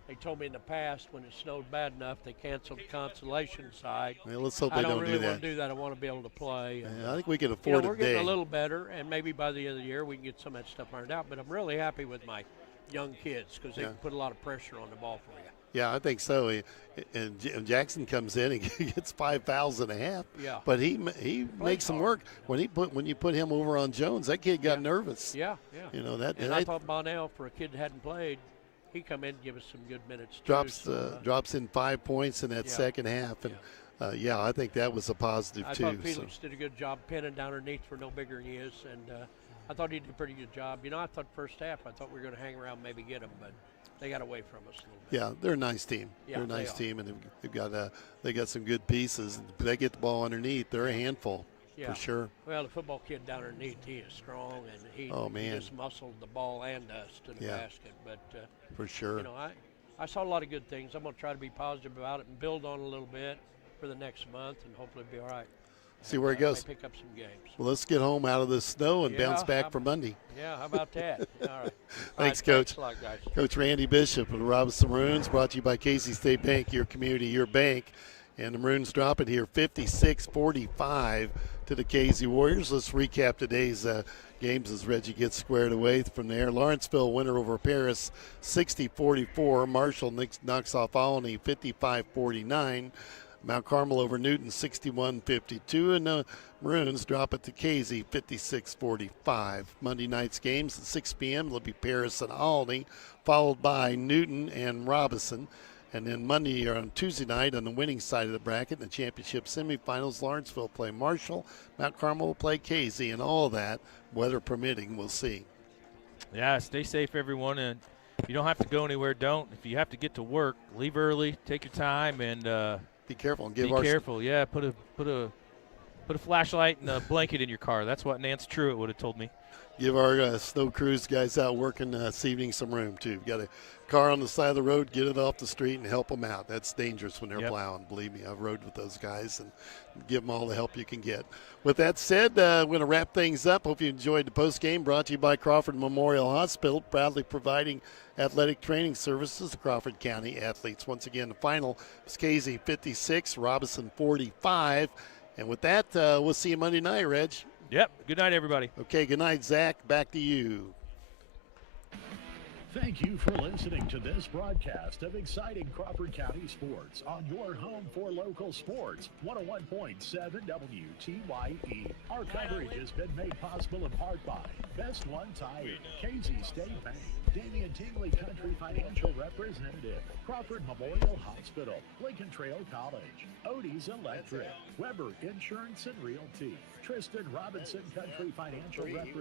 they told me in the past when it snowed bad enough, they canceled the consolation side. Well, let's hope they don't really do that. want to do that. I want to be able to play. Yeah, I think we can afford it. We're getting a little better, and maybe by the end of the year we can get some of that stuff ironed out. But I'm really happy with my young kids because they can put a lot of pressure on the ball for you. Yeah, I think so. And Jackson comes in and gets 5 fouls and a half. Yeah. But he makes them work. When you put him over on Jones, that kid got nervous. Yeah. You know that. And I thought Bonnell, for a kid that hadn't played, he come in and give us some good minutes. Drops in 5 points in that second half, and I think that was a positive too. I thought Felix did a good job pinning down underneath for no bigger than he is, and I thought he did a pretty good job. You know, I thought first half I thought we were going to hang around, maybe get him, but they got away from us a little bit. Yeah, they're a nice team. Yeah, they're a nice team, and they got some good pieces. If they get the ball underneath, they're a handful for sure. Well, the football kid down underneath, he is strong, and he just muscled the ball and us to the basket. But for sure, you know, I saw a lot of good things. I'm going to try to be positive about it and build on it a little bit for the next month, and hopefully it'll be all right. See where it goes. Pick up some games. Well, let's get home out of this snow and bounce back for Monday. Yeah, how about that? All right. Thanks, Coach. Thanks a lot, guys. Coach Randy Bishop of the Robinson Maroons, brought to you by Casey State Bank, your community, your bank. And the Maroons drop it here 56-45 to the Casey Warriors. Let's recap today's games as Reggie gets squared away from there. Lawrenceville winner over Paris 60-44. Marshall knocks off Olney 55-49. Mount Carmel over Newton 61-52. And the Maroons drop it to Casey 56-45. Monday night's games at 6 p.m. It'll be Paris and Olney, followed by Newton and Robinson. And then Monday or on Tuesday night on the winning side of the bracket in the championship semifinals, Lawrenceville play Marshall, Mount Carmel will play Casey, and all that, weather permitting, we'll see. Yeah, stay safe, everyone, and if you don't have to go anywhere, don't. If you have to get to work, leave early, take your time, and be careful. And be careful. Yeah, put a flashlight and a blanket in your car. That's what Nance Truitt would have told me. Give our snow crews guys out working this evening some room, too. Got a car on the side of the road, get it off the street and help them out. That's dangerous when they're plowing. Believe me, I've rode with those guys, and give them all the help you can get. With that said, we're going to wrap things up. Hope you enjoyed the post game, brought to you by Crawford Memorial Hospital, proudly providing athletic training services to Crawford County athletes. Once again, the final was Casey 56, Robinson 45. And with that, we'll see you Monday night, Reg. Yep. Good night, everybody. Okay, good night, Zach. Back to you. Thank you for listening to this broadcast of exciting Crawford County sports on your home for local sports, 101.7 WTYE. Our coverage has been made possible in part by Best One Tire, Casey-State Bank, Damian Tingley Country Financial Representative, Crawford Memorial Hospital, Lincoln Trail College, Odie's Electric, Weber Insurance and Realty, Tristan Robinson Country Financial Representative.